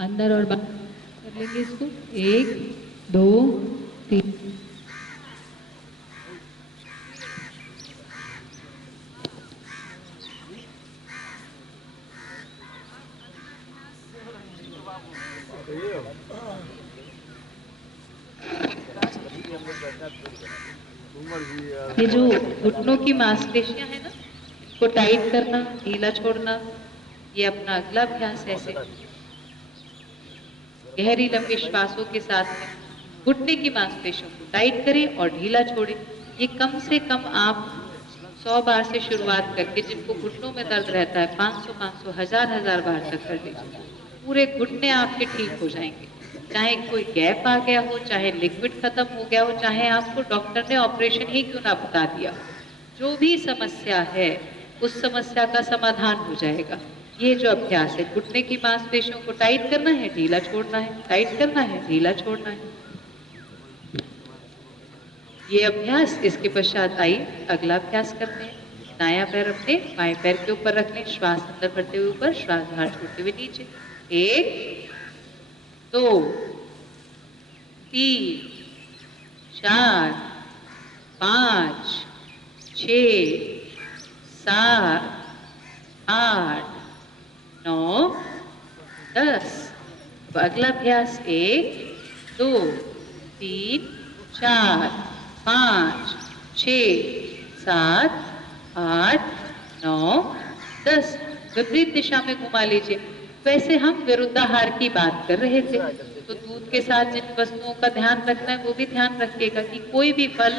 अंदर और बाहर कर लेंगे इसको, 1 2 3। ये जो घुटनों की मांसपेशियां है ना, इसको टाइट करना, ढीला छोड़ना, ये अपना अगला अभ्यास है। ऐसे गहरी लंबी श्वासों के साथ में घुटने की मांसपेशियों को टाइट करें और ढीला छोड़ें। ये कम से कम आप 100 बार से शुरुआत करके, जिनको घुटनों में दर्द रहता है 500-500 1000 बार तक कर लीजिए। पूरे घुटने आपके ठीक हो जाएंगे। चाहे कोई गैप आ गया हो, चाहे लिक्विड खत्म हो गया हो, चाहे आपको डॉक्टर ने ऑपरेशन ही क्यों ना बता दिया, जो भी समस्या है उस समस्या का समाधान हो जाएगा। ये जो अभ्यास है, घुटने की मांसपेशियों को टाइट करना है, ढीला छोड़ना है, टाइट करना है, ढीला छोड़ना है, ये अभ्यास। इसके पश्चात आइए अगला अभ्यास करते हैं। दायां पैर अपने बाएं पैर के ऊपर रख लें, श्वास अंदर भरते हुए ऊपर, श्वास बाहर छोड़ते हुए नीचे। 1 2 3 4 5 6 7 8 9 10। अब अगला अभ्यास 1 2 3 4 5 6 7 8 9 10। विपरीत दिशा में घुमा लीजिए। वैसे हम विरुद्धाहार की बात कर रहे थे, तो दूध के साथ जिन वस्तुओं का ध्यान रखना है वो भी ध्यान रखिएगा कि कोई भी फल,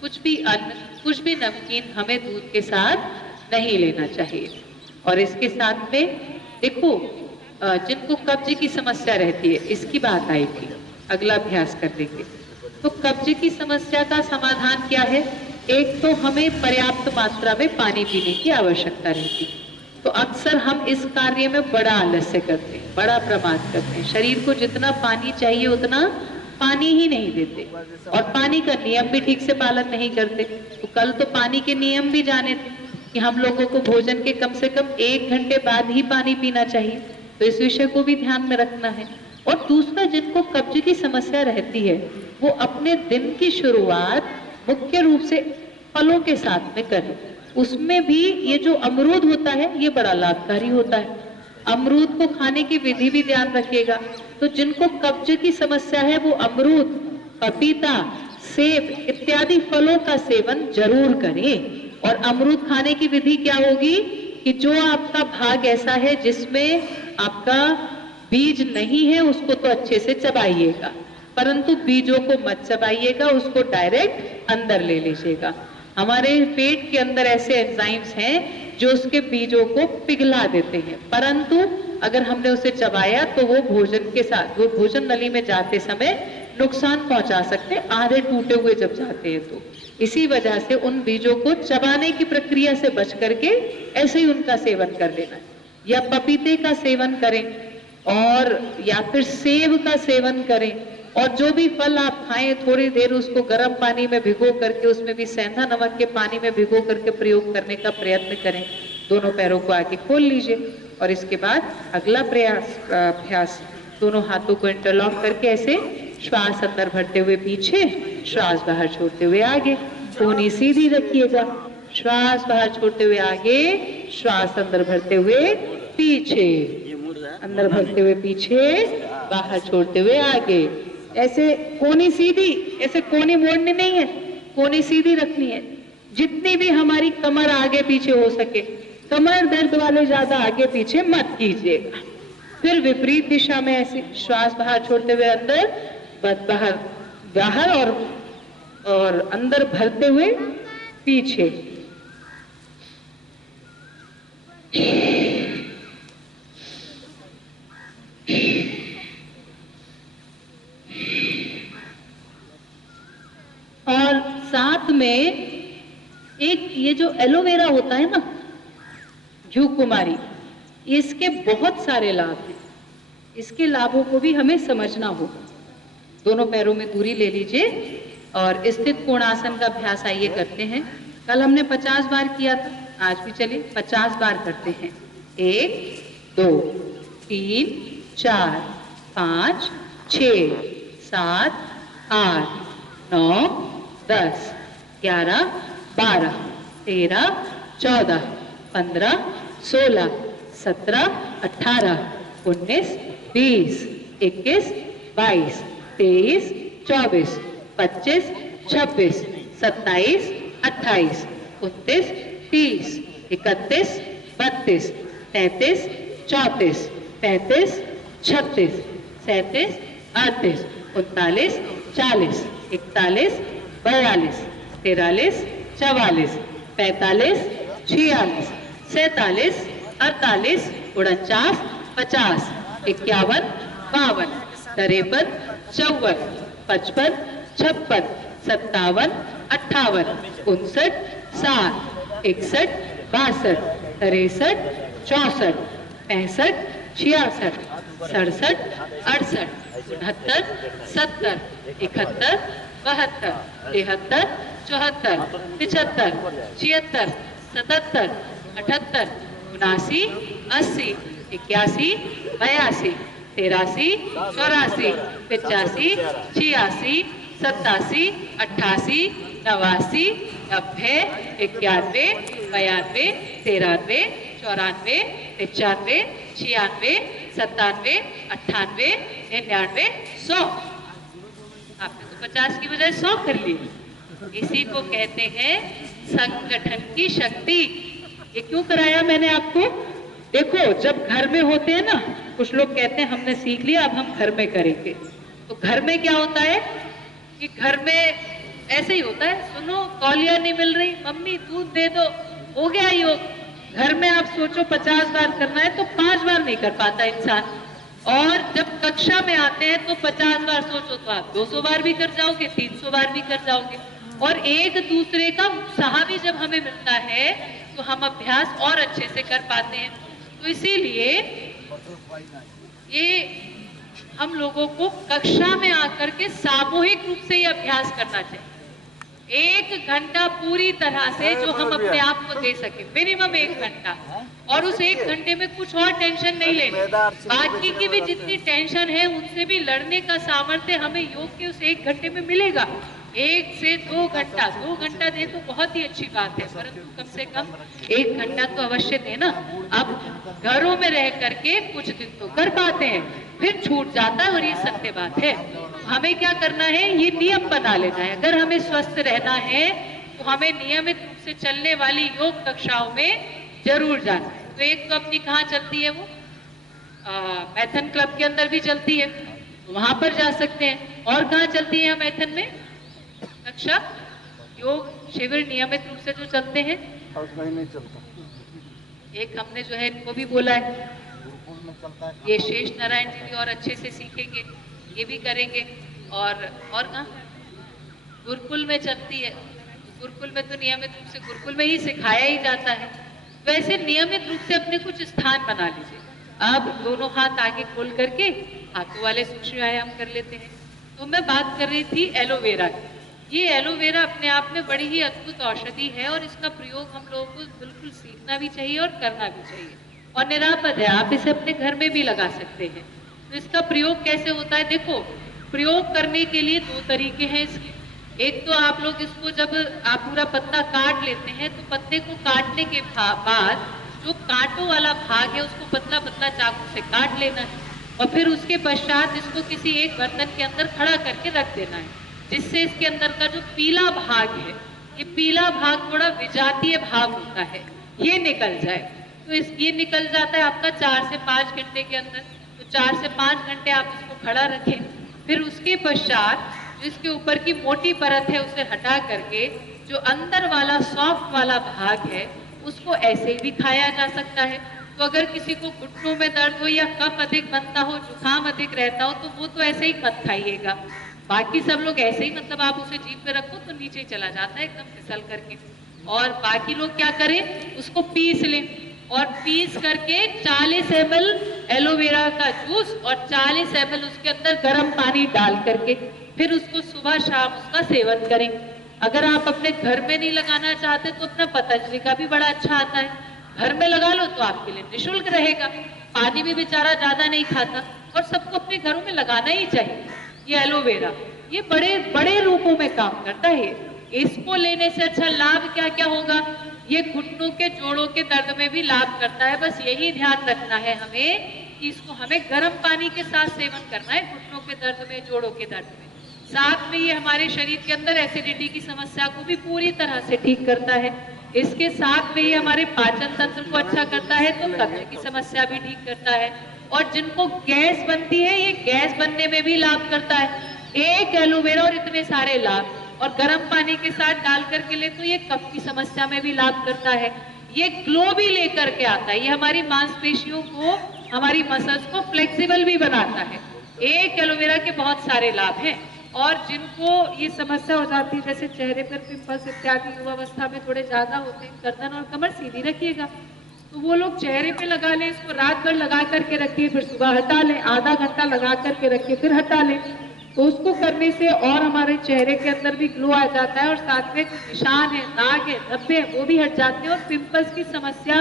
कुछ भी अन्न, कुछ भी नमकीन हमें दूध के साथ नहीं लेना चाहिए। और इसके साथ में देखो, जिनको कब्ज की समस्या रहती है, इसकी बात आई थी, अगला अभ्यास कर लेंगे। तो कब्ज की समस्या का समाधान क्या है? एक तो हमें पर्याप्त मात्रा में पानी पीने की आवश्यकता रहती है। तो अक्सर हम इस कार्य में बड़ा आलस्य करते हैं, बड़ा प्रमाद करते हैं, शरीर को जितना पानी चाहिए उतना पानी ही नहीं देते, और पानी का नियम भी ठीक से पालन नहीं करते। तो कल तो पानी के नियम भी जाने थे कि हम लोगों को भोजन के कम से कम 1 घंटे बाद ही पानी पीना चाहिए, तो इस विषय को भी ध्यान में रखना है। और दूसरा, जिनको कब्ज की समस्या रहती है वो अपने दिन की शुरुआत मुख्य रूप से फलों के साथ में करें। उसमें भी ये जो अमरूद होता है ये बड़ा लाभकारी होता है। अमरूद को खाने की विधि भी ध्यान रखिएगा। तो जिनको कब्ज की समस्या है वो अमरूद, पपीता, सेब इत्यादि फलों का सेवन जरूर करें। और अमरूद खाने की विधि क्या होगी कि जो आपका भाग ऐसा है जिसमें आपका बीज नहीं है उसको तो अच्छे से चबाइएगा, परंतु बीजों को मत चबाइएगा, उसको डायरेक्ट अंदर ले लीजिएगा। हमारे पेट के अंदर ऐसे एंजाइम्स हैं जो उसके बीजों को पिघला देते हैं, परंतु अगर हमने उसे चबाया तो वो भोजन के साथ, वो भोजन नली में जाते समय नुकसान पहुंचा सकते हैं, आधे टूटे हुए जब जाते हैं तो। इसी वजह से उन बीजों को चबाने की प्रक्रिया से बच करके ऐसे ही उनका सेवन कर लेना है। या पपीते का सेवन करें, और या फिर सेब का सेवन करें। और जो भी फल आप खाएं थोड़ी देर उसको गर्म पानी में भिगो करके, उसमें भी सेंधा नमक के पानी में भिगो करके प्रयोग करने का प्रयत्न करें। दोनों पैरों को आगे खोल लीजिए और इसके बाद अगला अभ्यास, दोनों हाथों को इंटरलॉक करके ऐसे श्वास अंदर भरते हुए पीछे, श्वास बाहर छोड़ते हुए आगे। कोहनी सीधी रखिएगा, श्वास बाहर छोड़ते हुए आगे, श्वास अंदर भरते हुए पीछे, अंदर भरते हुए पीछे, बाहर छोड़ते हुए आगे। ऐसे कोहनी सीधी, ऐसे कोहनी मोड़नी नहीं है, कोहनी सीधी रखनी है। जितनी भी हमारी कमर आगे पीछे हो सके, कमर दर्द वाले ज्यादा आगे पीछे मत कीजिएगा। फिर विपरीत दिशा में ऐसे श्वास बाहर छोड़ते हुए अंदर, बाहर बाहर, और अंदर भरते हुए पीछे। और साथ में एक ये जो एलोवेरा होता है ना, घी कुमारी, इसके बहुत सारे लाभ हैं। इसके लाभों को भी हमें समझना होगा। दोनों पैरों में दूरी ले लीजिए और स्थित कोणासन का अभ्यास आइए करते हैं। कल हमने 50 बार किया था, आज भी चलिए 50 बार करते हैं। 1 2 3 4 5 6 7 8 9 10 11 12 13 14 15 16 17 18 19 20 21 22 23 24 25 26 27 28 29 30 31 32 33 34 35 36 37 38 39 40 41 42 43 44 45 46 47 48 49 50 51 52 53 54 55 56 57 58 59 60 61 62 63 64 65 66 67 68 69 70 71 72 73 74 75 76 77, 78, 79, 80, 81, 82, 83, 84, 85, 86, 87, 88, 89, 90, 91, 92, 93, 94, 95, 96, 97, 98, 99, 100। आपने तो 50 की बजाय 100 कर ली। इसी को कहते हैं संगठन की शक्ति। ये क्यों कराया मैंने आपको? देखो, जब घर में होते हैं ना, कुछ लोग कहते हैं हमने सीख लिया अब हम घर में करेंगे। तो घर में क्या होता है कि घर में ऐसे ही होता है, सुनो तौलिया नहीं मिल रही, मम्मी दूध दे दो, हो गया योग। घर में आप सोचो 50 बार करना है तो 5 बार नहीं कर पाता इंसान, और जब कक्षा में आते हैं तो 50 बार सोचो तो आप 200 बार भी कर जाओगे, 300 बार भी कर जाओगे। और एक दूसरे का उत्साह भी जब हमें मिलता है तो हम अभ्यास और अच्छे से कर पाते हैं। तो इसीलिए ये हम लोगों को कक्षा में आकर के सामूहिक रूप से ये अभ्यास करना चाहिए। 1 घंटा पूरी तरह से जो हम अपने आप को दे सके, मिनिमम 1 घंटा, और उस 1 घंटे में कुछ और टेंशन नहीं लेनी। बाकी की भी जितनी टेंशन है उनसे भी लड़ने का सामर्थ्य हमें योग के उस 1 घंटे में मिलेगा। 1 से 2 घंटा, 2 घंटा दे तो बहुत ही अच्छी बात है, परंतु कम से कम 1 घंटा तो अवश्य देना। अब घरों में रह करके कुछ दिन तो कर पाते हैं, फिर छूट जाता है और ये सत्य बात है। हमें क्या करना है, ये नियम बना लेना है। अगर हमें स्वस्थ रहना है तो हमें नियमित रूप से चलने वाली योग कक्षाओं में जरूर जाना है। तो एक तो अपनी कहाँ चलती है, वो मैथन क्लब के अंदर भी चलती है, वहां पर जा सकते हैं। और कहाँ चलती है मैथन में कक्षा, योग शिविर नियमित रूप से जो चलते हैं, कहीं नहीं चलता। एक हमने जो है इनको भी बोला है, ये शेष नारायण जी भी और अच्छे से सीखेंगे, ये भी करेंगे। और कहाँ गुरुकुल में चलती है, गुरुकुल में तो नियमित रूप से गुरुकुल में ही सिखाया ही जाता है। वैसे नियमित रूप से अपने कुछ स्थान बना लीजिए। अब दोनों हाथ आगे खोल करके हाथों वाले सूक्ष्म व्यायाम कर लेते हैं। तो मैं बात कर रही थी एलोवेरा की। ये एलोवेरा अपने आप में बड़ी ही अद्भुत औषधि है और इसका प्रयोग हम लोगों को बिल्कुल सीखना भी चाहिए और करना भी चाहिए, और निरापद है। आप इसे अपने घर में भी लगा सकते हैं। तो इसका प्रयोग कैसे होता है, देखो, प्रयोग करने के लिए 2 तरीके हैं इसके। एक तो आप लोग इसको जब आप पूरा पत्ता काट लेते हैं तो पत्ते को काटने के बाद जो कांटों वाला भाग है उसको पतला पतला चाकू से काट लेना है, और फिर उसके पश्चात इसको किसी एक बर्तन के अंदर खड़ा करके रख देना है, जिससे इसके अंदर का जो पीला भाग है, ये पीला भाग थोड़ा विजातीय भाग होता है, ये निकल जाए। तो ये निकल जाता है आपका 4 से 5 घंटे के अंदर। तो 4 से 5 घंटे आप इसको खड़ा रखें। फिर उसके पश्चात जो इसके ऊपर की मोटी परत है उसे हटा करके जो अंदर वाला सॉफ्ट वाला भाग है उसको ऐसे ही भी खाया जा सकता है। तो अगर किसी को घुटनों में दर्द हो या कफ अधिक बनता हो, जुकाम अधिक रहता हो, तो वो तो ऐसे ही मत खाइएगा। बाकी सब लोग ऐसे ही, मतलब आप उसे जीभ पे रखो तो नीचे चला जाता है एकदम फिसल करके। और बाकी लोग क्या करें, उसको पीस लें, और पीस करके 40 ml एलोवेरा का जूस और 40 ml उसके अंदर गर्म पानी डाल करके फिर उसको सुबह शाम उसका सेवन करें। अगर आप अपने घर में नहीं लगाना चाहते तो अपना पतंजलि का भी बड़ा अच्छा आता है, घर में लगा लो तो आपके लिए निःशुल्क रहेगा। पानी भी बेचारा ज्यादा नहीं खाता, और सबको अपने घरों में लगाना ही चाहिए। ये एलोवेरा ये बड़े बड़े रूपों में काम करता है। इसको लेने से अच्छा लाभ क्या क्या होगा, ये घुटनों के जोड़ों के दर्द में भी लाभ करता है। बस यही ध्यान रखना है हमें कि इसको हमें गर्म पानी के साथ सेवन करना है, घुटनों के दर्द में, जोड़ों के दर्द में। साथ में ये हमारे शरीर के अंदर एसिडिटी की समस्या को भी पूरी तरह से ठीक करता है। इसके साथ में ये हमारे पाचन तंत्र को अच्छा करता है, तो कब्ज की समस्या भी ठीक करता है। और जिनको गैस बनती है, ये गैस बनने में भी लाभ करता है। एक एलोवेरा और इतने सारे लाभ, और गर्म पानी के साथ डाल करके ले तो ये कफ की समस्या में भी लाभ करता है। ये ग्लो भी लेकर के आता है, ये हमारी मांसपेशियों को, हमारी मसल्स को फ्लेक्सिबल भी बनाता है। एक एलोवेरा के बहुत सारे लाभ हैं। और जिनको ये समस्या हो जाती है, जैसे चेहरे पर पिंपल्स इत्यादि युवावस्था में थोड़े ज्यादा होते हैं, गर्दन और कमर सीधी रखिएगा, तो वो लोग चेहरे पे लगा लें, इसको रात भर लगा करके रखिए, फिर सुबह हटा लें, आधा घंटा लगा करके रखिए, फिर हटा लें। तो उसको करने से और हमारे चेहरे के अंदर भी ग्लो आ जाता है और साथ में जो निशान है, दाग है, धब्बे हैं वो भी हट जाते हैं और पिंपल्स की समस्या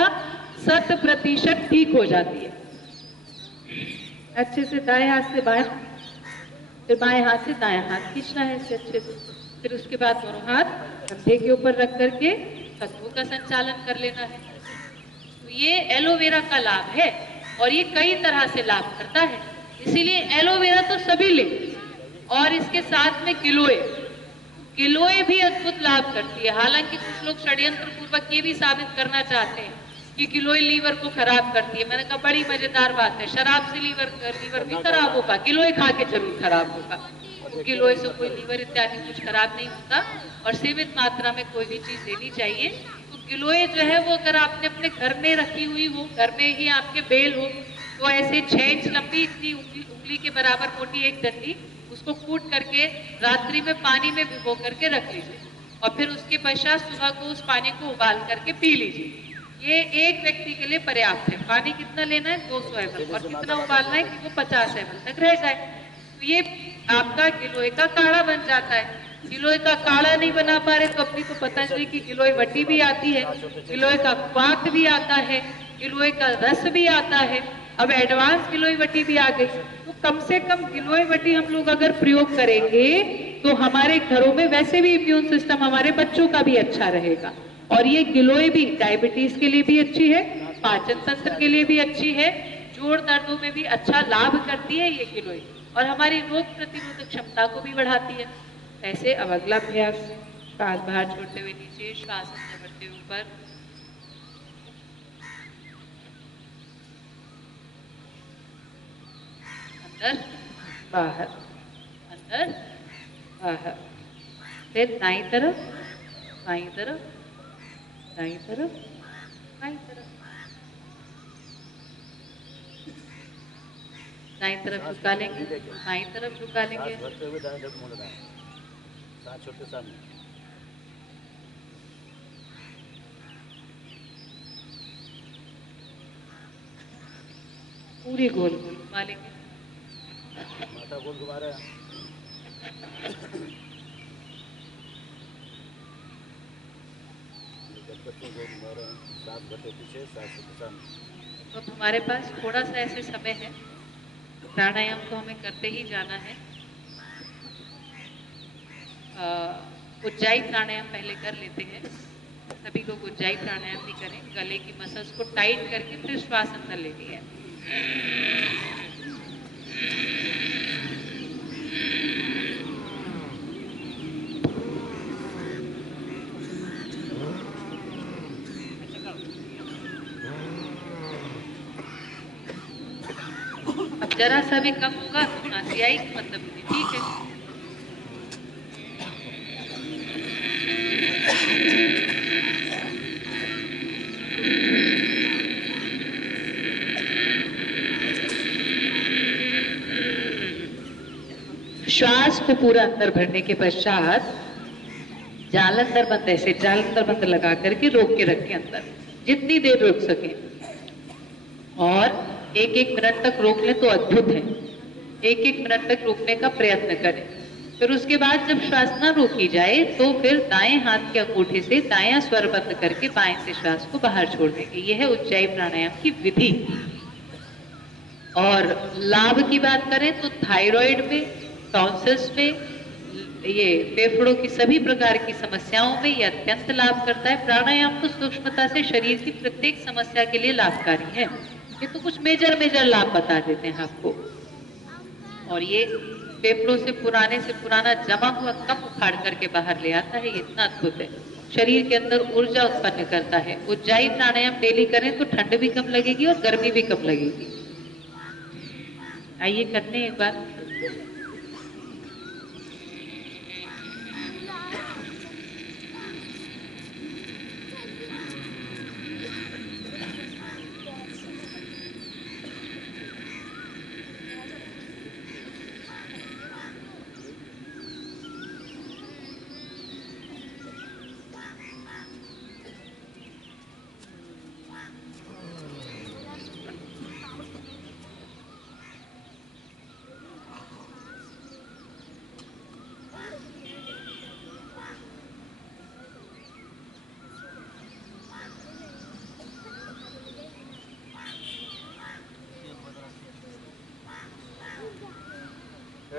100% ठीक हो जाती है। अच्छे से दाएं हाथ से बाएं, फिर बाएं हाथ से दायां हाथ खींचना है इसे अच्छे से। फिर उसके बाद दोनों हाथ कंधे के ऊपर रख करके कदमों का संचालन कर लेना है। तो ये एलोवेरा का लाभ है और ये कई तरह से लाभ करता है, इसीलिए एलोवेरा तो सभी ले। और इसके साथ में गिलोय, गिलोय भी अद्भुत लाभ करती है। हालांकि कुछ लोग षड्यंत्र पूर्वक ये भी साबित करना चाहते हैं कि गिलोय लीवर को खराब करती है। मैंने कहा बड़ी मजेदार बात है, शराब से लीवर भी खराब होगा, गिलोय खा के जरूर खराब होगा। गिलोय से कोई लीवर इत्यादि कुछ खराब नहीं होता और सीमित मात्रा में कोई भी चीज लेनी चाहिए। तो गिलोय जो है वो अगर आपने अपने घर में रखी हुई हो, घर में ही आपके बेल हो, तो ऐसे 6 इंच लंबी, इतनी उंगली के बराबर मोटी एक डंडी, उसको कूट करके रात्रि में पानी में भिगो करके रख लीजिए और फिर उसके पश्चात सुबह को उस पानी को उबाल करके पी लीजिए। ये एक व्यक्ति के लिए पर्याप्त है। पानी कितना लेना है? 200 ml और कितना उबालना है कि वो 50 ml तक रह जाए। तो ये आपका गिलोय का काढ़ा बन जाता है। गिलोय का काढ़ा नहीं बना पा रहे तो अपनी को पतंजलि की गिलोय वटी भी आती है, गिलोय का क्वाथ भी आता है, गिलोय का रस भी आता है, अब एडवांस गिलोय वटी भी आ गई। तो कम से कम गिलोय वटी हम लोग अगर प्रयोग करेंगे तो हमारे घरों में वैसे भी इम्यून सिस्टम हमारे बच्चों का भी अच्छा रहेगा। और ये गिलोय भी डायबिटीज के लिए भी अच्छी है, पाचन तंत्र के लिए भी अच्छी है, जोड़ दर्दों में भी अच्छा लाभ करती है ये गिलोय और हमारी रोग प्रतिरोधक क्षमता को भी बढ़ाती है। ऐसे अब अगला अभ्यास, श्वास बाहर छोड़ते हुए नीचे, श्वास अंदर बढ़ते हुए ऊपर, अंदर बाहर, अंदर बाहर। फिर दाईं तरफ, बाईं तरफ, दाईं तरफ, बाईं तरफ। दाईं तरफ झुका लेंगे, बाईं तरफ झुका लेंगे। भरते हुए दाएं तरफ मुड़ना है, सांस छोड़ते सामने। पूरी गोल गोल घुमा लेंगे, माथा गोल घुमा रहे हैं। सांस भरते पीछे, सांस छोड़ते सामने। तो हमारे पास थोड़ा सा ऐसे समय है, प्राणायाम तो हमें करते ही जाना है। उज्जाई प्राणायाम पहले कर लेते हैं। सभी लोग उज्जाई प्राणायाम भी करें, गले की मसल्स को टाइट करके फिर श्वास अंदर लेनी है। अब जरा सा भी कम होगा तो खांसी आई, मतलब ठीक है। श्वास को पूरा अंदर भरने के पश्चात जालंधर बंद, ऐसे जालंधर बंद लगा करके रोक के रखें अंदर, जितनी देर रोक सके। और 1-1 मिनट तक रोक ले तो अद्भुत है। 1-1 मिनट तक रोकने का प्रयत्न करें। फिर उसके बाद जब श्वास न रोकी जाए तो फिर दाएं हाथ के अंगूठे से दायां स्वर बंद करके बाएं से श्वास को बाहर छोड़ देंगे। यह है उज्जाई प्राणायाम की विधि। और लाभ की बात करें तो थायराइड में, टॉन्सिल्स में, ये फेफड़ों की सभी प्रकार की समस्याओं में यह अत्यंत लाभ करता है। प्राणायाम तो सूक्ष्मता से शरीर की प्रत्येक समस्या के लिए लाभकारी है। ये तो कुछ मेजर लाभ बता देते हैं आपको। और ये फेफड़ों से पुराना जमा हुआ कफ उखाड़ करके बाहर ले आता है। ये इतना अद्भुत है, शरीर के अंदर ऊर्जा उत्पन्न करता है। उज्जाई प्राणायाम डेली करें तो ठंड भी कम लगेगी और गर्मी भी कम लगेगी। आइए करते हैं एक बार।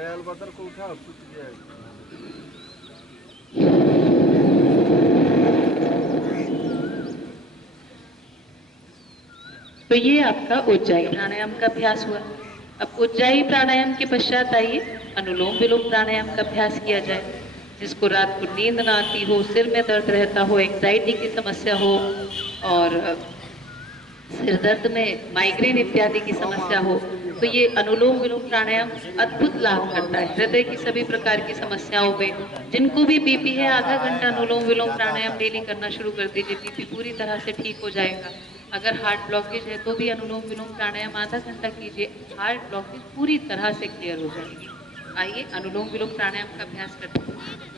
अलबदर को उठा सूख गया। तो ये आपका उज्जाई प्राणायाम का अभ्यास हुआ। अब उज्जाई प्राणायाम के पश्चात आइए अनुलोम विलोम प्राणायाम का अभ्यास किया जाए। जिसको रात को नींद ना आती हो, सिर में दर्द रहता हो, एंग्जाइटी की समस्या हो और सिर दर्द में माइग्रेन इत्यादि की समस्या हो, तो ये अनुलोम विलोम प्राणायाम अद्भुत लाभ करता है। हृदय की सभी प्रकार की समस्याओं में, जिनको भी बीपी है, आधा घंटा अनुलोम विलोम प्राणायाम डेली करना शुरू कर दीजिए, बीपी पूरी तरह से ठीक हो जाएगा। अगर हार्ट ब्लॉकेज है तो भी अनुलोम विलोम प्राणायाम आधा घंटा कीजिए, हार्ट ब्लॉकेज पूरी तरह से क्लियर हो जाएगी। आइए अनुलोम विलोम प्राणायाम का अभ्यास करते हैं।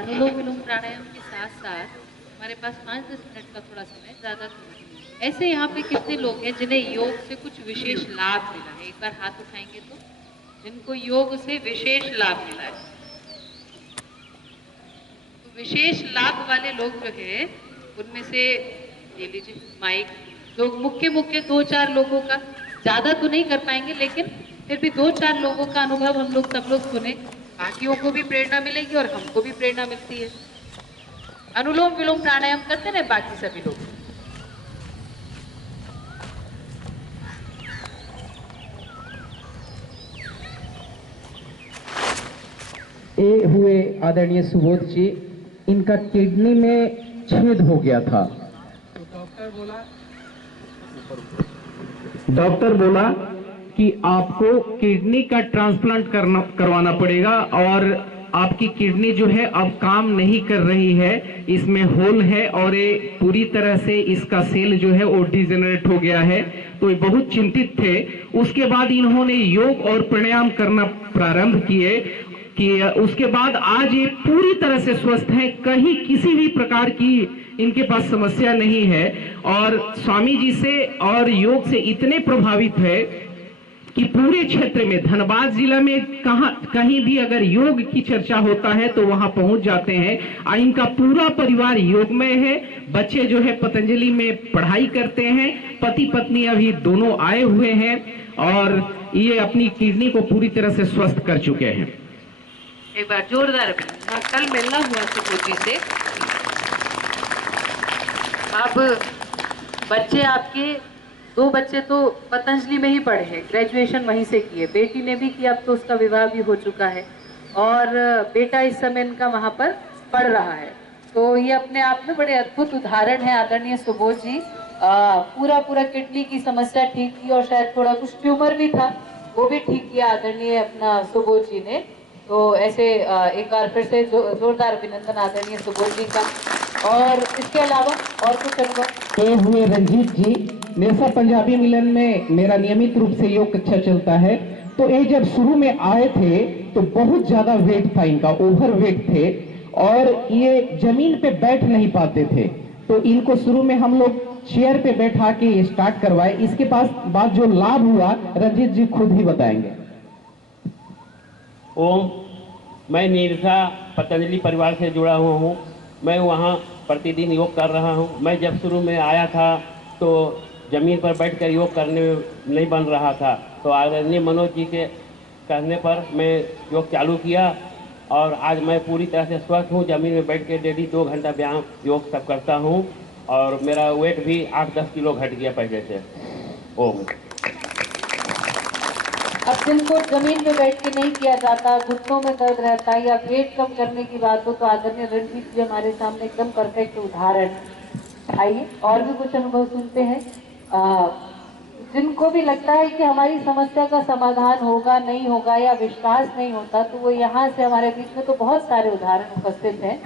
अनुलोम विलोम प्राणायाम के साथ साथ हमारे पास 5-10 मिनट का थोड़ा समय ज़्यादा नहीं। ऐसे यहाँ पे कितने लोग हैं जिन्हें योग से कुछ विशेष लाभ मिला है? एक बार हाथ उठाएंगे तो जिनको योग से विशेष लाभ मिला है। तो विशेष लाभ वाले लोग जो है उनमें से ले लीजिए माइक, जो मुख्य 2-4 लोगों का, ज़्यादा तो नहीं कर पाएंगे लेकिन फिर भी 2-4 लोगों का अनुभव हम लोग सब लोग सुने, बाकियों को भी प्रेरणा मिलेगी और हमको भी प्रेरणा मिलती है। अनुलोम विलोम प्राणायाम करते ना बाकी सभी लोग। ये हुए आदरणीय सुबोध जी, इनका किडनी में छेद हो गया था। तो डॉक्टर बोला कि आपको किडनी का ट्रांसप्लांट करवाना पड़ेगा और आपकी किडनी जो है अब काम नहीं कर रही है, इसमें होल है और ये पूरी तरह से इसका सेल जो है वो डिजेनरेट हो गया है। तो ये बहुत चिंतित थे। उसके बाद इन्होंने योग और प्राणायाम करना प्रारंभ किए कि उसके बाद आज ये पूरी तरह से स्वस्थ है, कहीं किसी भी प्रकार की इनके पास समस्या नहीं है और स्वामी जी से और योग से इतने प्रभावित है कि पूरे क्षेत्र में, धनबाद जिला में कहीं भी अगर योग की चर्चा होता है तो वहां पहुंच जाते हैं। इनका पूरा परिवार योगमय है, बच्चे जो है पतंजलि में पढ़ाई करते हैं, पति पत्नी अभी दोनों आए हुए हैं और ये अपनी किडनी को पूरी तरह से स्वस्थ कर चुके हैं। एक बार जोरदार कल मिलना हुआ सुबोध जी से। अब बच्चे आपके 2 बच्चे तो पतंजलि में ही पढ़े हैं, ग्रेजुएशन वहीं से किए, बेटी ने भी किया, अब तो उसका विवाह भी हो चुका है और बेटा इस समय इनका वहाँ पर पढ़ रहा है। तो ये अपने आप में बड़े अद्भुत उदाहरण है आदरणीय सुबोध जी। पूरा किडनी की समस्या ठीक की और शायद थोड़ा कुछ ट्यूमर भी था, वो भी ठीक किया आदरणीय अपना सुबोध जी ने। तो ऐसे एक बार फिर से जोरदार अभिनंदन आदरणीय सुबोध जी का। और इसके अलावा और कुछ अनुभव? ये हुए रंजीत जी, नेसा पंजाबी मिलन में मेरा नियमित रूप से योग कक्षा चलता है। तो ये जब शुरू में आए थे तो बहुत ज्यादा वेट था इनका, ओवर वेट थे और ये जमीन पे बैठ नहीं पाते थे। तो इनको शुरू में हम लोग चेयर पे बैठा के स्टार्ट करवाए। इसके बाद जो लाभ हुआ रंजीत जी खुद ही बताएंगे। ओम, मैं नीरसा पतंजलि परिवार से जुड़ा हुआ हूँ। मैं वहाँ प्रतिदिन योग कर रहा हूँ। मैं जब शुरू में आया था तो ज़मीन पर बैठकर योग करने में नहीं बन रहा था, तो आदरणीय मनोज जी के कहने पर मैं योग चालू किया और आज मैं पूरी तरह से स्वस्थ हूँ। ज़मीन में बैठ के डेली 2 घंटा व्यायाम योग सब करता हूँ और मेरा वेट भी 8-10 किलो घट गया पहले से। ओम। अब जिनको जमीन में बैठ के नहीं किया जाता, घुटनों में दर्द रहता है या वेट कम करने की बात हो, तो आदरणीय रणजीत जी हमारे सामने एकदम परफेक्ट उदाहरण। आइए और भी कुछ अनुभव सुनते हैं। जिनको भी लगता है कि हमारी समस्या का समाधान होगा नहीं होगा या विश्वास नहीं होता, तो वो यहाँ से हमारे बीच में तो बहुत सारे उदाहरण उपस्थित हैं।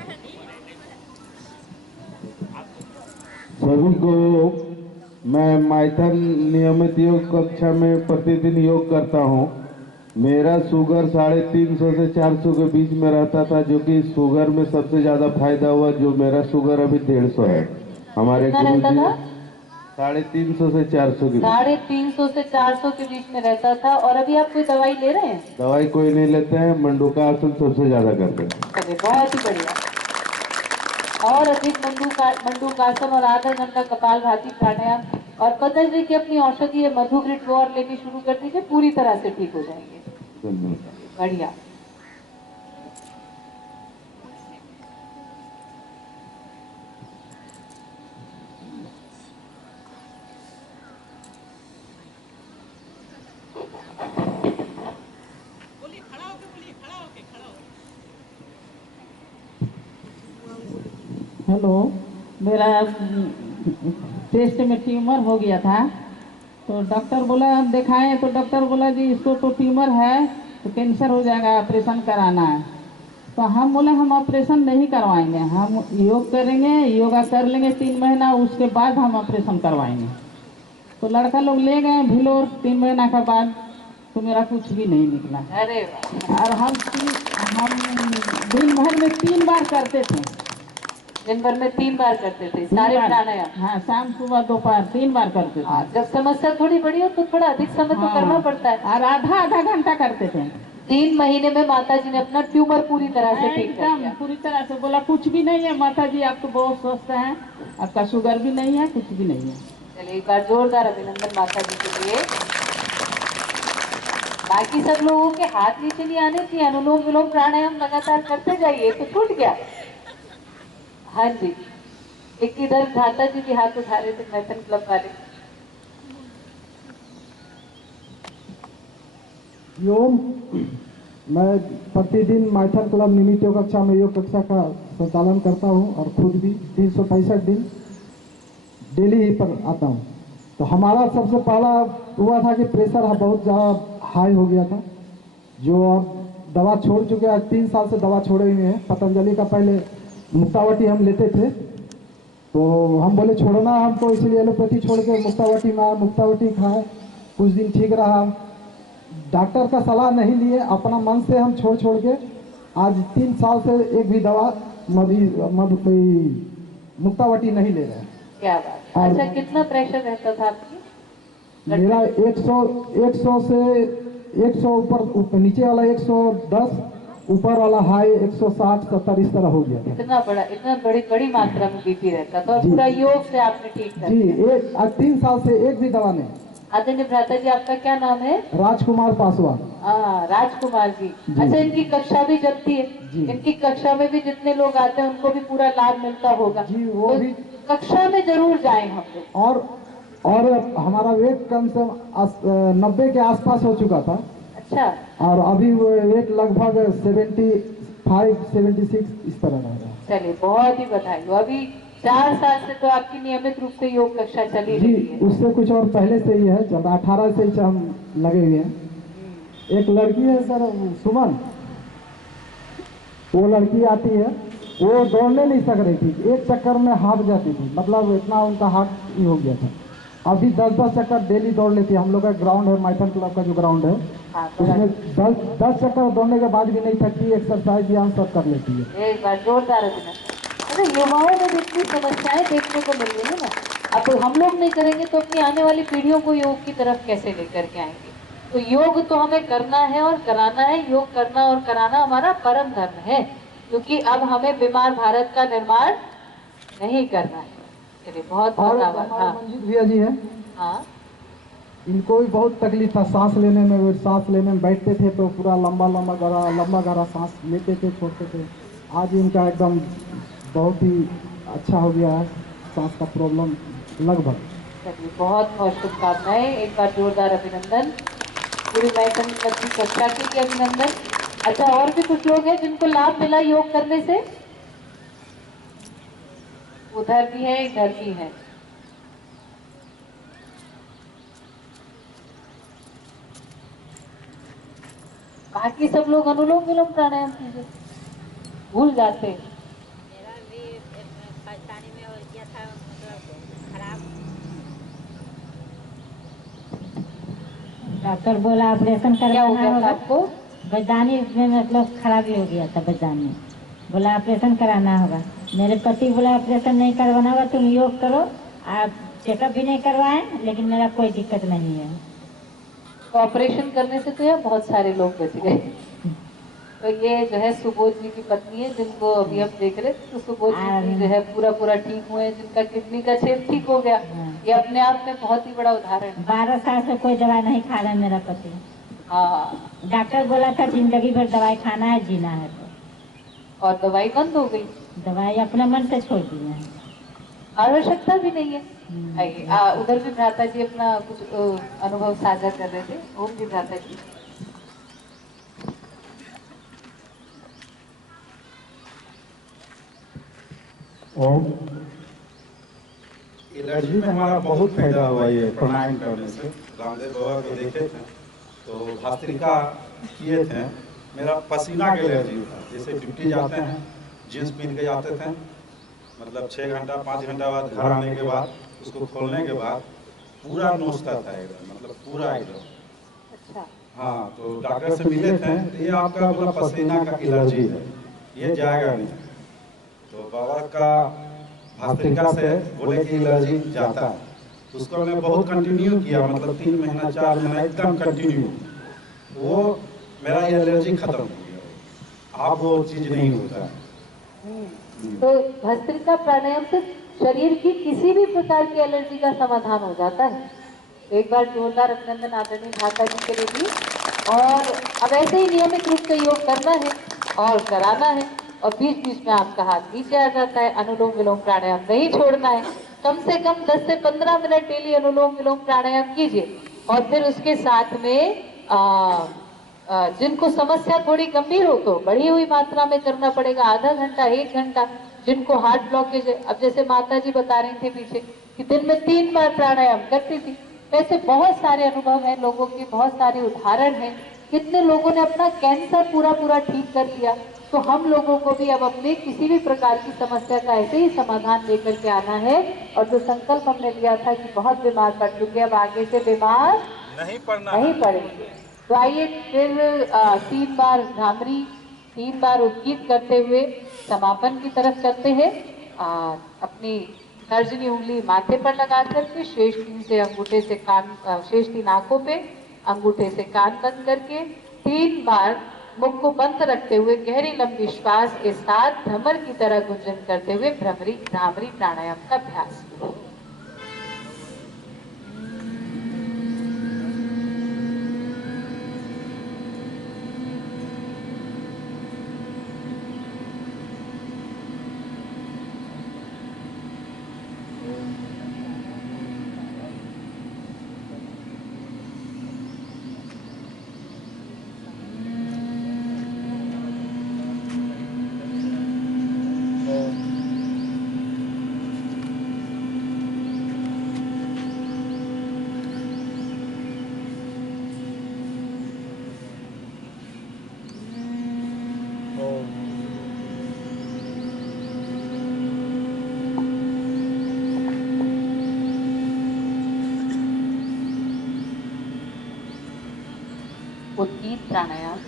सभी को मैं माइथन नियमित योग कक्षा में प्रतिदिन योग करता हूँ। मेरा शुगर 350 से 400 के बीच में रहता था, जो कि शुगर में सबसे ज्यादा फायदा हुआ, जो मेरा शुगर अभी 150 है। हमारे गुरुजी 350 से 400 के बीच। 350 से 400 के बीच में रहता था। और अभी आप कोई दवाई ले रहे हैं? दवाई कोई नहीं लेते हैं, मंडूकासन सबसे ज्यादा करते हैं। चलिए बहुत ही बढ़िया। और अधिक मंडूकासन और आधा घंटा कपालभाति प्राणायाम और पतंजलि की अपनी औषधि है मधु ग्रिड वो और लेनी शुरू कर दीजिए, पूरी तरह से ठीक हो जाएंगे। बढ़िया। हेलो, मेरा टेस्ट में ट्यूमर हो गया था, तो डॉक्टर बोला हम दिखाएं, तो डॉक्टर बोला जी इसको तो ट्यूमर है तो कैंसर हो जाएगा, ऑपरेशन कराना है। तो हम बोले हम ऑपरेशन नहीं करवाएंगे, हम योग करेंगे, योगा कर लेंगे 3 महीना, उसके बाद हम ऑपरेशन करवाएंगे। तो लड़का लोग ले गए भिलोर 3 महीना के बाद, तो मेरा कुछ भी नहीं निकला। अरे वाह। और हम दिन भर में 3 बार करते थे। दिन भर में 3 बार करते थे सारे प्राणायाम? हाँ, शाम सुबह दोपहर 3 बार करते थे। जब समस्या थोड़ी बड़ी हो तो थोड़ा अधिक समय तो करना पड़ता है। और आधा घंटा करते थे। 3 महीने में माता जी ने अपना ट्यूमर पूरी तरह से ठीक कर दिया। पूरी तरह से बोला कुछ भी नहीं है माता जी, आप तो बहुत स्वस्थ हैं, आपका शुगर भी नहीं है, कुछ भी नहीं है। चलिए एक बार जोरदार अभिनंदन माता जी के लिए। बाकी सब लोगों के हाथ नीचे नहीं आने चाहिए, अनुलोम विलोम प्राणायाम लगातार करते जाइए। तो छूट गया। हाँ जी, एक इधर भ्राता जी भी हाथ उठा रहे थे मैथन क्लब वाले। योग मैं प्रतिदिन माइथन क्लब निमित्त योग कक्षा में योग कक्षा का संचालन करता हूं और खुद भी 365 दिन डेली ही पर आता हूं। तो हमारा सबसे पहला हुआ था कि प्रेशर बहुत ज़्यादा हाई हो गया था, जो अब दवा छोड़ चुके हैं। 3 साल से दवा छोड़े हुए हैं। पतंजलि का पहले मुक्तावटी हम लेते थे, तो हम बोले छोड़ना हमको, इसलिए एलोपैथी छोड़ के मुक्तावटी में आए, मुक्तावटी खाए, कुछ दिन ठीक रहा। डॉक्टर का सलाह नहीं लिए, अपना मन से हम छोड़ के आज 3 साल से एक भी दवा मुक्तावटी नहीं ले रहे हैं। क्या बात है। अच्छा, कितना प्रेशर रहता था आपकी? मेरा 100 से 100 ऊपर, नीचे वाला 110, ऊपर वाला हाई 160-70 इस तरह हो गया था। इतना बड़ी मात्रा में बीपी रहता था। और पूरा योग से आपने ठीक कर जी। दिया। 3 साल से एक भी दवा नहीं। आदरणीय भ्राता जी, आपका क्या नाम है? राजकुमार पासवान। राजकुमार जी। अच्छा, इनकी कक्षा भी जमती है? इनकी कक्षा में भी जितने लोग आते हैं उनको भी पूरा लाभ मिलता होगा जी। वो तो भी कक्षा में जरूर जाएं हम लोग। और हमारा वेट कम से 90 के आसपास हो चुका था। अच्छा। और अभी वेट लगभग 75-76 इस तरह रह रहा है। चलिए बहुत ही बधाई हो। अभी 4 साल से तो आपकी नियमित रूप से योग कक्षा चली रही है? उससे कुछ और पहले से ही है, 18 से ही हम लगे हुए हैं। एक लड़की है सर सुमन, वो लड़की आती है, वो दौड़ने नहीं सक रही थी, एक चक्कर में हाफ जाती थी, मतलब इतना उनका हार्ट ही हो गया था। अभी 10-10 चक्कर डेली दौड़ लेती है। हम लोग का ग्राउंड है, माइथन क्लब का जो ग्राउंड है, उसमें 10 चक्कर दौड़ने के बाद भी नहीं थकती, एक्सरसाइज भी हम सब कर लेती है। एक बार जोरदार अभिनंदन। अरे युवाओं में जितनी समस्याएं देखने को मिल रही है ना, अब हम लोग नहीं करेंगे तो अपनी आने वाली पीढ़ियों को योग की तरफ कैसे लेकर के आएंगे? तो योग तो हमें करना है और कराना है। योग करना और कराना हमारा परम धर्म है, क्योंकि अब हमें बीमार भारत का निर्माण नहीं करना है। चलिए बहुत धन्यवाद। हाँ मंजीत भैया जी है, हाँ, इनको भी बहुत तकलीफ था सांस लेने में। सांस लेने में बैठते थे तो पूरा लंबा गहरा सांस लेते थे, छोड़ते थे। आज इनका एकदम बहुत ही अच्छा हो गया है, सांस का प्रॉब्लम लगभग। चलिए बहुत बहुत शुभकामनाएं। एक बार जोरदार अभिनंदन। पूरी माइथन क्लब की कक्षा के लिए अभिनंदन। अच्छा, और भी कुछ लोग हैं जिनको लाभ मिला योग करने से? उधर भी है, इधर भी है। बाकी सब लोग अनुलोम विलोम प्राणायाम कीजिए, भूल जाते हैं। मेरा भी परेशानी में हो गया था, मतलब खराब। डॉक्टर बोला ऑपरेशन करवाना होगा आपको? बदानी में मतलब खराबी हो गया था, बदानी बोला ऑपरेशन कराना होगा। मेरे पति बोला ऑपरेशन नहीं करवाना होगा, तुम योग करो, आप चेकअप भी नहीं करवाए, लेकिन मेरा कोई दिक्कत नहीं है। ऑपरेशन करने से तो यार बहुत सारे लोग बच गए। तो ये जो है सुबोध जी की पत्नी है, जिनको अभी हम देख रहे थे, तो सुबोध जी जो है पूरा ठीक हुए, जिनका किडनी का छेद ठीक हो गया। ये अपने आप में बहुत ही बड़ा उदाहरण है। 12 साल से कोई दवाई नहीं खा रहा है मेरा पति। हाँ, डॉक्टर बोला था जिंदगी भर दवाई खाना है, जीना है। तो और दवाई बंद हो गई। दवाई अपने मन से छोड़ दी है, आवश्यकता भी नहीं है। आइए, उधर भी भ्राता जी अपना कुछ अनुभव साझा कर रहे थे। ओम जी, भ्राता जी। ओम। एलर्जी में हमारा बहुत फायदा हुआ ये प्राणायाम करने से। रामदेव बाबा को देखे थे तो भस्त्रिका किए थे, मेरा पसीना की एलर्जी था। जैसे ड्यूटी जाते हैं, जींस पहन के जाते थे, मतलब 6 घंटा 5 घंटा बाद घर आने के बाद उसको खोलने के बाद पूरा नोचता था एकदम, मतलब पूरा एकदम। अच्छा। हाँ, तो डॉक्टर से मिले थे तो ये आपका बोला पसीना का एलर्जी है, ये जाएगा नहीं। तो बाबा का भस्त्रिका से बोले कि एलर्जी जाता है, तो उसको हमने बहुत कंटिन्यू किया, मतलब 3 महीना 4 महीना एकदम कंटिन्यू। वो मेरा एलर्जी खत्म हो गया, अब वो चीज़ नहीं होता है। तो भस्त्रिका प्राणायाम से शरीर की किसी भी प्रकार की एलर्जी का समाधान हो जाता है। एक बार जोरदार अभिनंदन आदरणीय भ्राता जी के लिए भी। और अब ऐसे ही नियमित रूप से योग करना है और कराना है, और बीच बीच में आपका हाथ नीचे आ जाता है। अनुलोम विलोम प्राणायाम नहीं छोड़ना है। कम से कम 10 से 15 मिनट डेली अनुलोम विलोम प्राणायाम कीजिए। और फिर उसके साथ में जिनको समस्या थोड़ी गंभीर हो तो बढ़ी हुई मात्रा में करना पड़ेगा, आधा घंटा 1 घंटा। जिनको हार्ट ब्लॉकेज है, अब जैसे माता जी बता रही थी पीछे कि दिन में 3 बार प्राणायाम करती थी, वैसे बहुत सारे अनुभव हैं लोगों के, बहुत सारे उदाहरण हैं। कितने लोगों ने अपना कैंसर पूरा ठीक कर लिया। तो हम लोगों को भी अब अपने किसी भी प्रकार की समस्या का ऐसे ही समाधान लेकर के आना है। और जो संकल्प हमने लिया था कि बहुत बीमार पड़ चुके, अब आगे से बीमार नहीं पड़ेंगे। तो आइए फिर 3 बार भ्रामरी, 3 बार उद्गीत करते हुए समापन की तरफ चलते हैं। अपनी तर्जनी उंगली माथे पर लगा करके शेष 3 से अंगूठे से कान, शेष 3 आंखों पे, अंगूठे से कान बंद करके 3 बार मुख को बंद रखते हुए गहरी लंबी श्वास के साथ भ्रमर की तरह गुंजन करते हुए भ्रामरी प्राणायाम का अभ्यास। उद्गीत प्राणायाम।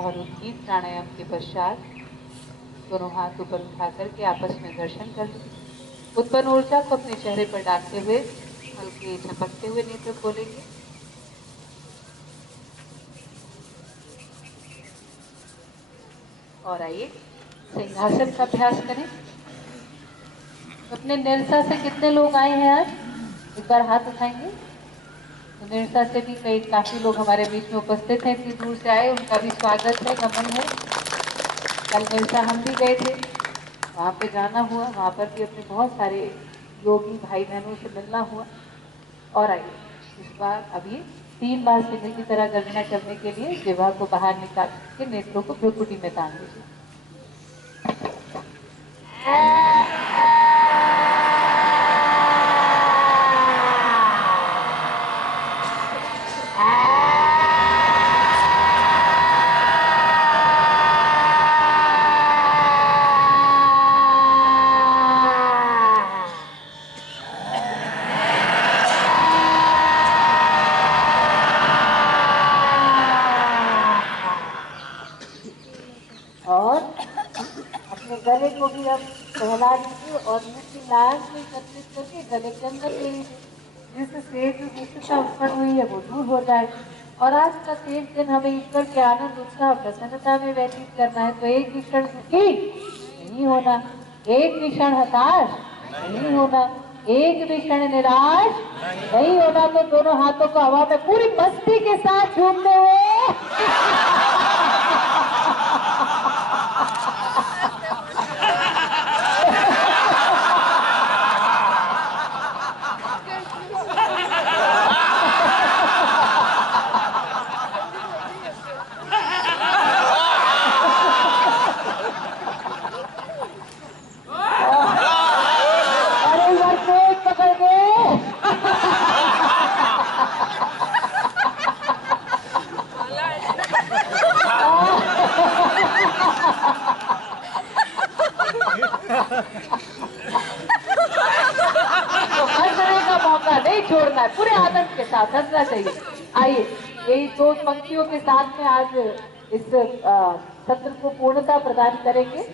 और उद्गीत प्राणायाम के पश्चात दोनों हाथ ऊपर उठा करके आपस में घर्षण कर लें। उत्पन्न ऊर्जा को अपने चेहरे पर डालते हुए हल्के झपकते हुए नेत्र खोलेंगे। और आइए सिंहासन का अभ्यास करें। अपने निरसा से कितने लोग आए हैं आज? एक बार हाथ उठाएंगे। तो निरसा से भी काफी लोग हमारे बीच में उपस्थित हैं, इतनी दूर से आए, उनका भी स्वागत है, नमन है। कल निरसा हम भी गए थे, वहाँ पे जाना हुआ, वहाँ पर भी अपने बहुत सारे योगी भाई बहनों से मिलना हुआ। और आइए इस बार अभी 3 बार सिंह की तरह गर्जना करने के लिए जिह्वा को बाहर निकाल के नेत्रों को भ्रुकुटी में तान लीजिए। और अपने गले को भी अब सहला दीजिए और मुंह की लार को एकत्रित करके गले के अंदर ले लीजिए, जिससे जो दुष्टता उत्पन्न हुई है वो दूर हो जाए। और आज का शेष दिन हमें ईश्वर के आनंद उत्साह प्रसन्नता में व्यतीत करना है। तो एक भी क्षण दुखी नहीं होना, एक भी क्षण हताश नहीं होना, एक भी क्षण निराश नहीं होना। तो दोनों हाथों को हवा में पूरी मस्ती के साथ झूमते हुए नहीं छोड़ना है, पूरे आनंद के साथ हंसना चाहिए। आइए यही 2 पंक्तियों के साथ में आज इस सत्र को पूर्णता प्रदान करेंगे।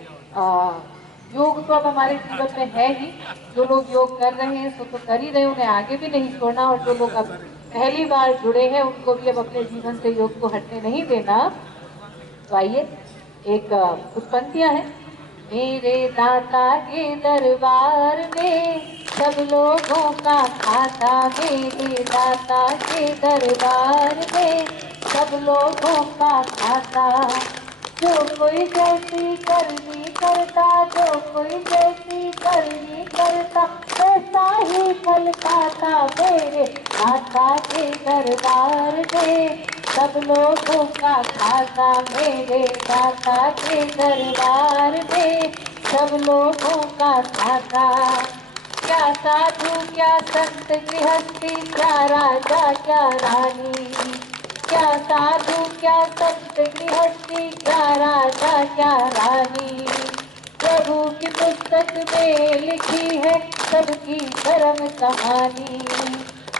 योग तो अब हमारे जीवन में है ही, जो लोग योग कर रहे हैं सो तो कर ही रहे, उन्हें आगे भी नहीं छोड़ना। और जो लोग अब पहली बार जुड़े हैं उनको भी अब अपने जीवन से योग को हटने नहीं देना। तो आइए एक कुछ पंक्तियां हैं। मेरे दाता के दरबार में सब लोगों का खाता, मेरे दाता के दरबार में सब लोगों का खाता। जो कोई जैसी करनी करता, जो कोई जैसी करनी करता, वैसा ही फल पाता। मेरे दाता के दरबार में सब लोगों का खाता, मेरे दाता के दरबार में सब लोगों का खाता। क्या साधु क्या संत गृहस्थी, क्या राजा क्या रानी, क्या साधु क्या संत गृहस्थी, क्या राजा क्या रानी। प्रभु की पुस्तक में लिखी है सबकी धर्म कहानी,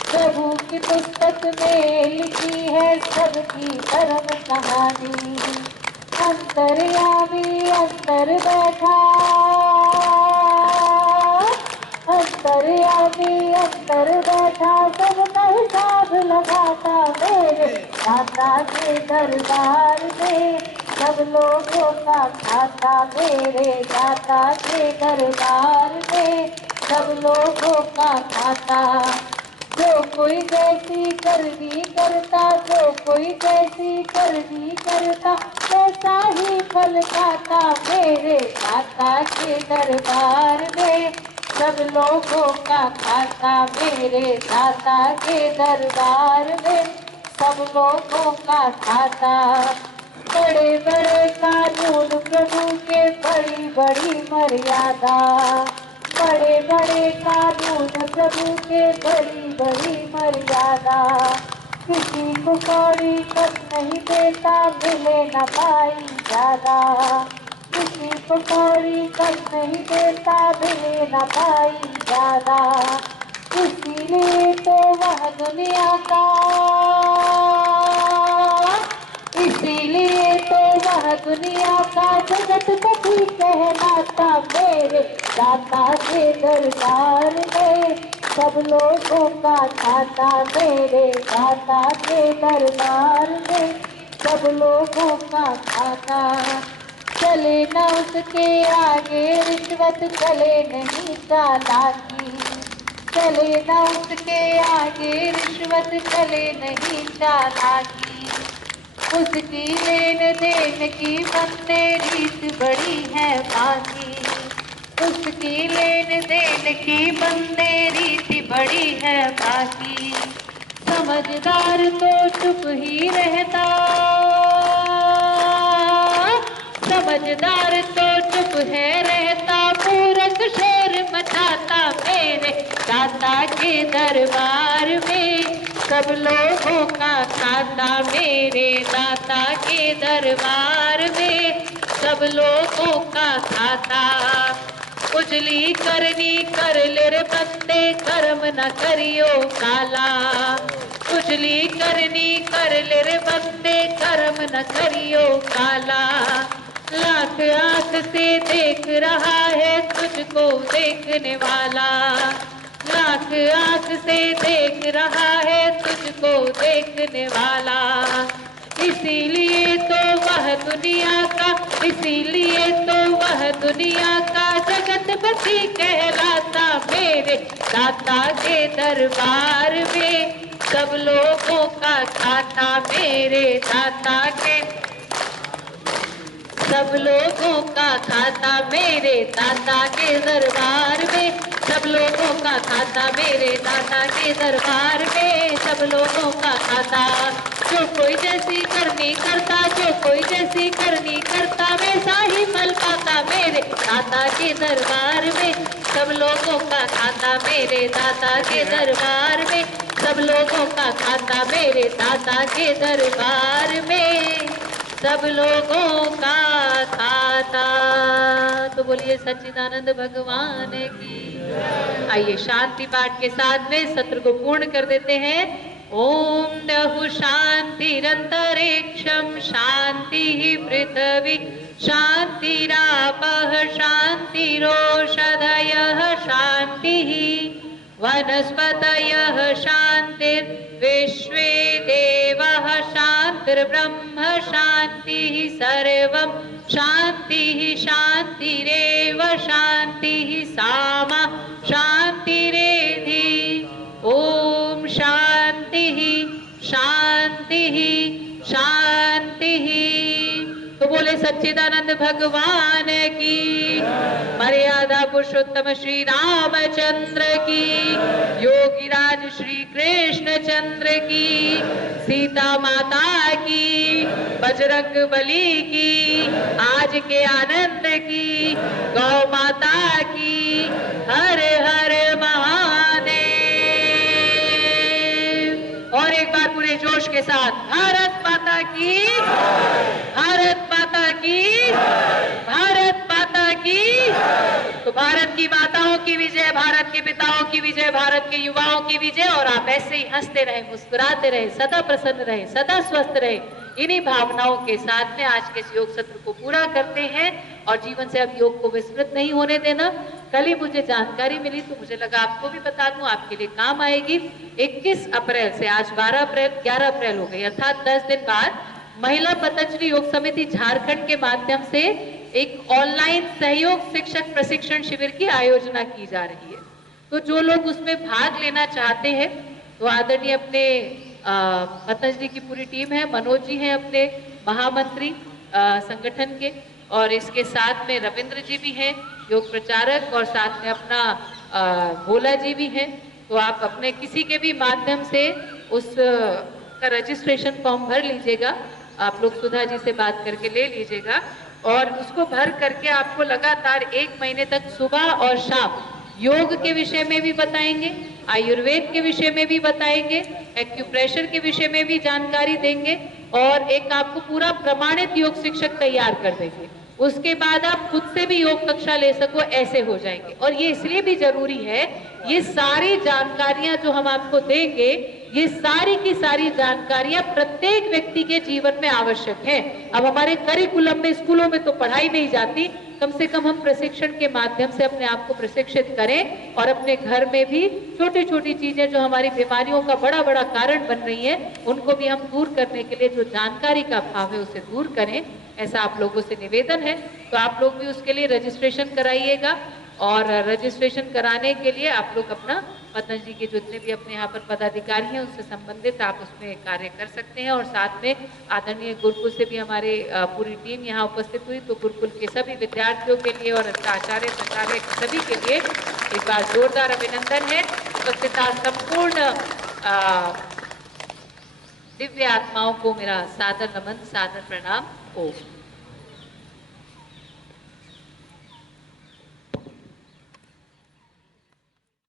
प्रभु की पुस्तक में लिखी है सबकी धर्म कहानी। अंतर्यामी अंतर बैठा, अंतर्यामी अंतर बैठा, सबका हिसाब लगाता। मेरे दाता के दरबार में सब लोगों का खाता, मेरे दाता के दरबार में सब लोगों का खाता। जो कोई जैसी करनी करता, जो कोई जैसी करनी करता, वैसा ही फल पाता। मेरे दाता के दरबार में सब लोगों का खाता, मेरे दाता के दरबार में सब लोगों का खाता। बड़े बड़े कानून प्रभु के, बड़ी बड़ी मर्यादा, बड़े बड़े कानून प्रभु के, बड़ी बड़ी मर्यादा। किसी को कौड़ी कम नहीं देता, मिले न पाई ज्यादा। किसी को कौड़ी कम नहीं देता, मिले न पाई ज्यादा। इसीलिए तो वह दुनिया का, इसीलिए तो दुनिया का जगतपति कहलाता मेरे दाता के दरबार में, सब लोगों का खाता मेरे दाता के दरबार में, सब लोगों का खाता। चले न उसके आगे रिश्वत, चले नहीं चालाकी, चले न उसके आगे रिश्वत, चले नहीं चालाकी। उसकी लेन देन की बंदे रीत बड़ी है बाकी, उसकी लेन देन की बंदे रीत बड़ी है बाकी। समझदार तो चुप ही रहता, समझदार तो चुप है रहता, मूर्ख शोर मचाता मेरे दाता के दरबार में, सब लोगों का खाता मेरे दाता के दरबार में, सब लोगों का खाता। उजली करनी कर ले रे बंदे, कर्म न करियो काला, उजली करनी कर ले रे बंदे, कर्म न करियो काला। लाख आंख से देख रहा है तुझको देखने वाला, लाख आंख से देख रहा है तुझको देखने वाला। इसीलिए तो वह दुनिया का, इसीलिए तो वह दुनिया का जगतपति कहलाता मेरे दाता के दरबार में, सब लोगों का खाता मेरे दाता के, सब लोगों का खाता मेरे दाता के दरबार में, सब लोगों का खाता मेरे दाता के दरबार में, सब लोगों का खाता। जो कोई जैसी करनी करता, जो कोई जैसी करनी करता, वैसा ही फल पाता मेरे दाता के दरबार में, सब लोगों का खाता मेरे दाता के दरबार में, सब लोगों का खाता मेरे दाता के दरबार में, सब लोगों का खाता। तो बोलिए सच्चिदानंद भगवान की। आइए शांति पाठ के साथ में सत्र को पूर्ण कर देते हैं। ओम दहु शांतिरंतरिक्षम शांति पृथ्वी शांतिरापः शांतिरोषधयः शांतिः वनस्पतयः शांतिर्विश्वे देवः शांतिर्ब्रह्म शांतिः सर्वं शांतिः शांतिरेव शांतिः सामा शांतिरेधि। ओम शांतिः शांतिः शांतिः। तो बोले सच्चिदानंद भगवान की, मर्यादा पुरुषोत्तम श्री रामचंद्र की, योगीराज श्री कृष्ण चंद्र की, सीता माता की, बजरंग बली की, आज के आनंद की, गौ माता की, हर हर महादेव। और एक बार पूरे जोश के साथ भारत माता की, भारत माता की, भारत माता की। तो भारत की माताओं की विजय, भारत के पिताओं की विजय, भारत के युवाओं की विजय। और आप ऐसे ही हंसते रहे, मुस्कुराते रहे, सदा प्रसन्न रहे, सदा स्वस्थ रहे। इन्हीं भावनाओं के साथ में आज के इस योग सत्र को पूरा करते हैं और जीवन से अब योग को विस्मृत नहीं होने देना। कल ही मुझे जानकारी मिली तो मुझे लगा आपको भी बता दूं, आपके लिए काम आएगी। 21 अप्रैल से, आज 12 अप्रैल, 11 अप्रैल हो गई, अर्थात 10 दिन बाद महिला पतंजलि योग समिति झारखंड के माध्यम से एक ऑनलाइन सहयोग शिक्षक प्रशिक्षण शिविर की आयोजना की जा रही है। तो जो लोग उसमें भाग लेना चाहते हैं तो आदरणीय अपने पतंजलि की पूरी टीम है, मनोज जी हैं अपने महामंत्री संगठन के, और इसके साथ में रविंद्र जी भी हैं योग प्रचारक, और साथ में अपना भोला जी भी हैं। तो आप अपने किसी के भी माध्यम से उस का रजिस्ट्रेशन फॉर्म भर लीजिएगा। आप लोग सुधा जी से बात करके ले लीजिएगा और उसको भर करके आपको लगातार 1 महीने तक सुबह और शाम योग के विषय में भी बताएंगे, आयुर्वेद के विषय में भी बताएंगे, एक्यूप्रेशर के विषय में भी जानकारी देंगे और एक आपको पूरा प्रमाणित योग शिक्षक तैयार कर देंगे। उसके बाद आप खुद से भी योग कक्षा ले सको, ऐसे हो जाएंगे। और ये इसलिए भी जरूरी है, ये सारी जानकारियां जो हम आपको देंगे ये सारी की सारी जानकारियां प्रत्येक व्यक्ति के जीवन में आवश्यक है। अब हमारे करिकुलम में, स्कूलों में तो पढ़ाई नहीं जाती, कम से कम हम प्रशिक्षण के माध्यम से अपने आप को प्रशिक्षित करें और अपने घर में भी छोटी छोटी चीजें जो हमारी बीमारियों का बड़ा बड़ा कारण बन रही है, उनको भी हम दूर करने के लिए जो जानकारी का अभाव है उसे दूर करें, ऐसा आप लोगों से निवेदन है। तो आप लोग भी उसके लिए रजिस्ट्रेशन कराइएगा और रजिस्ट्रेशन कराने के लिए आप लोग अपना पतंजलि के जितने भी अपने यहाँ पर पदाधिकारी हैं उससे संबंधित आप उसमें कार्य कर सकते हैं। और साथ में आदरणीय गुरुकुल से भी हमारे पूरी टीम यहाँ उपस्थित हुई, तो गुरुकुल के सभी विद्यार्थियों के लिए और आचार्य प्राचार्य सभी के लिए एक बार जोरदार अभिनंदन है। उपस्थित संपूर्ण दिव्य आत्माओं को मेरा सादर नमन, सादर प्रणाम। ओम।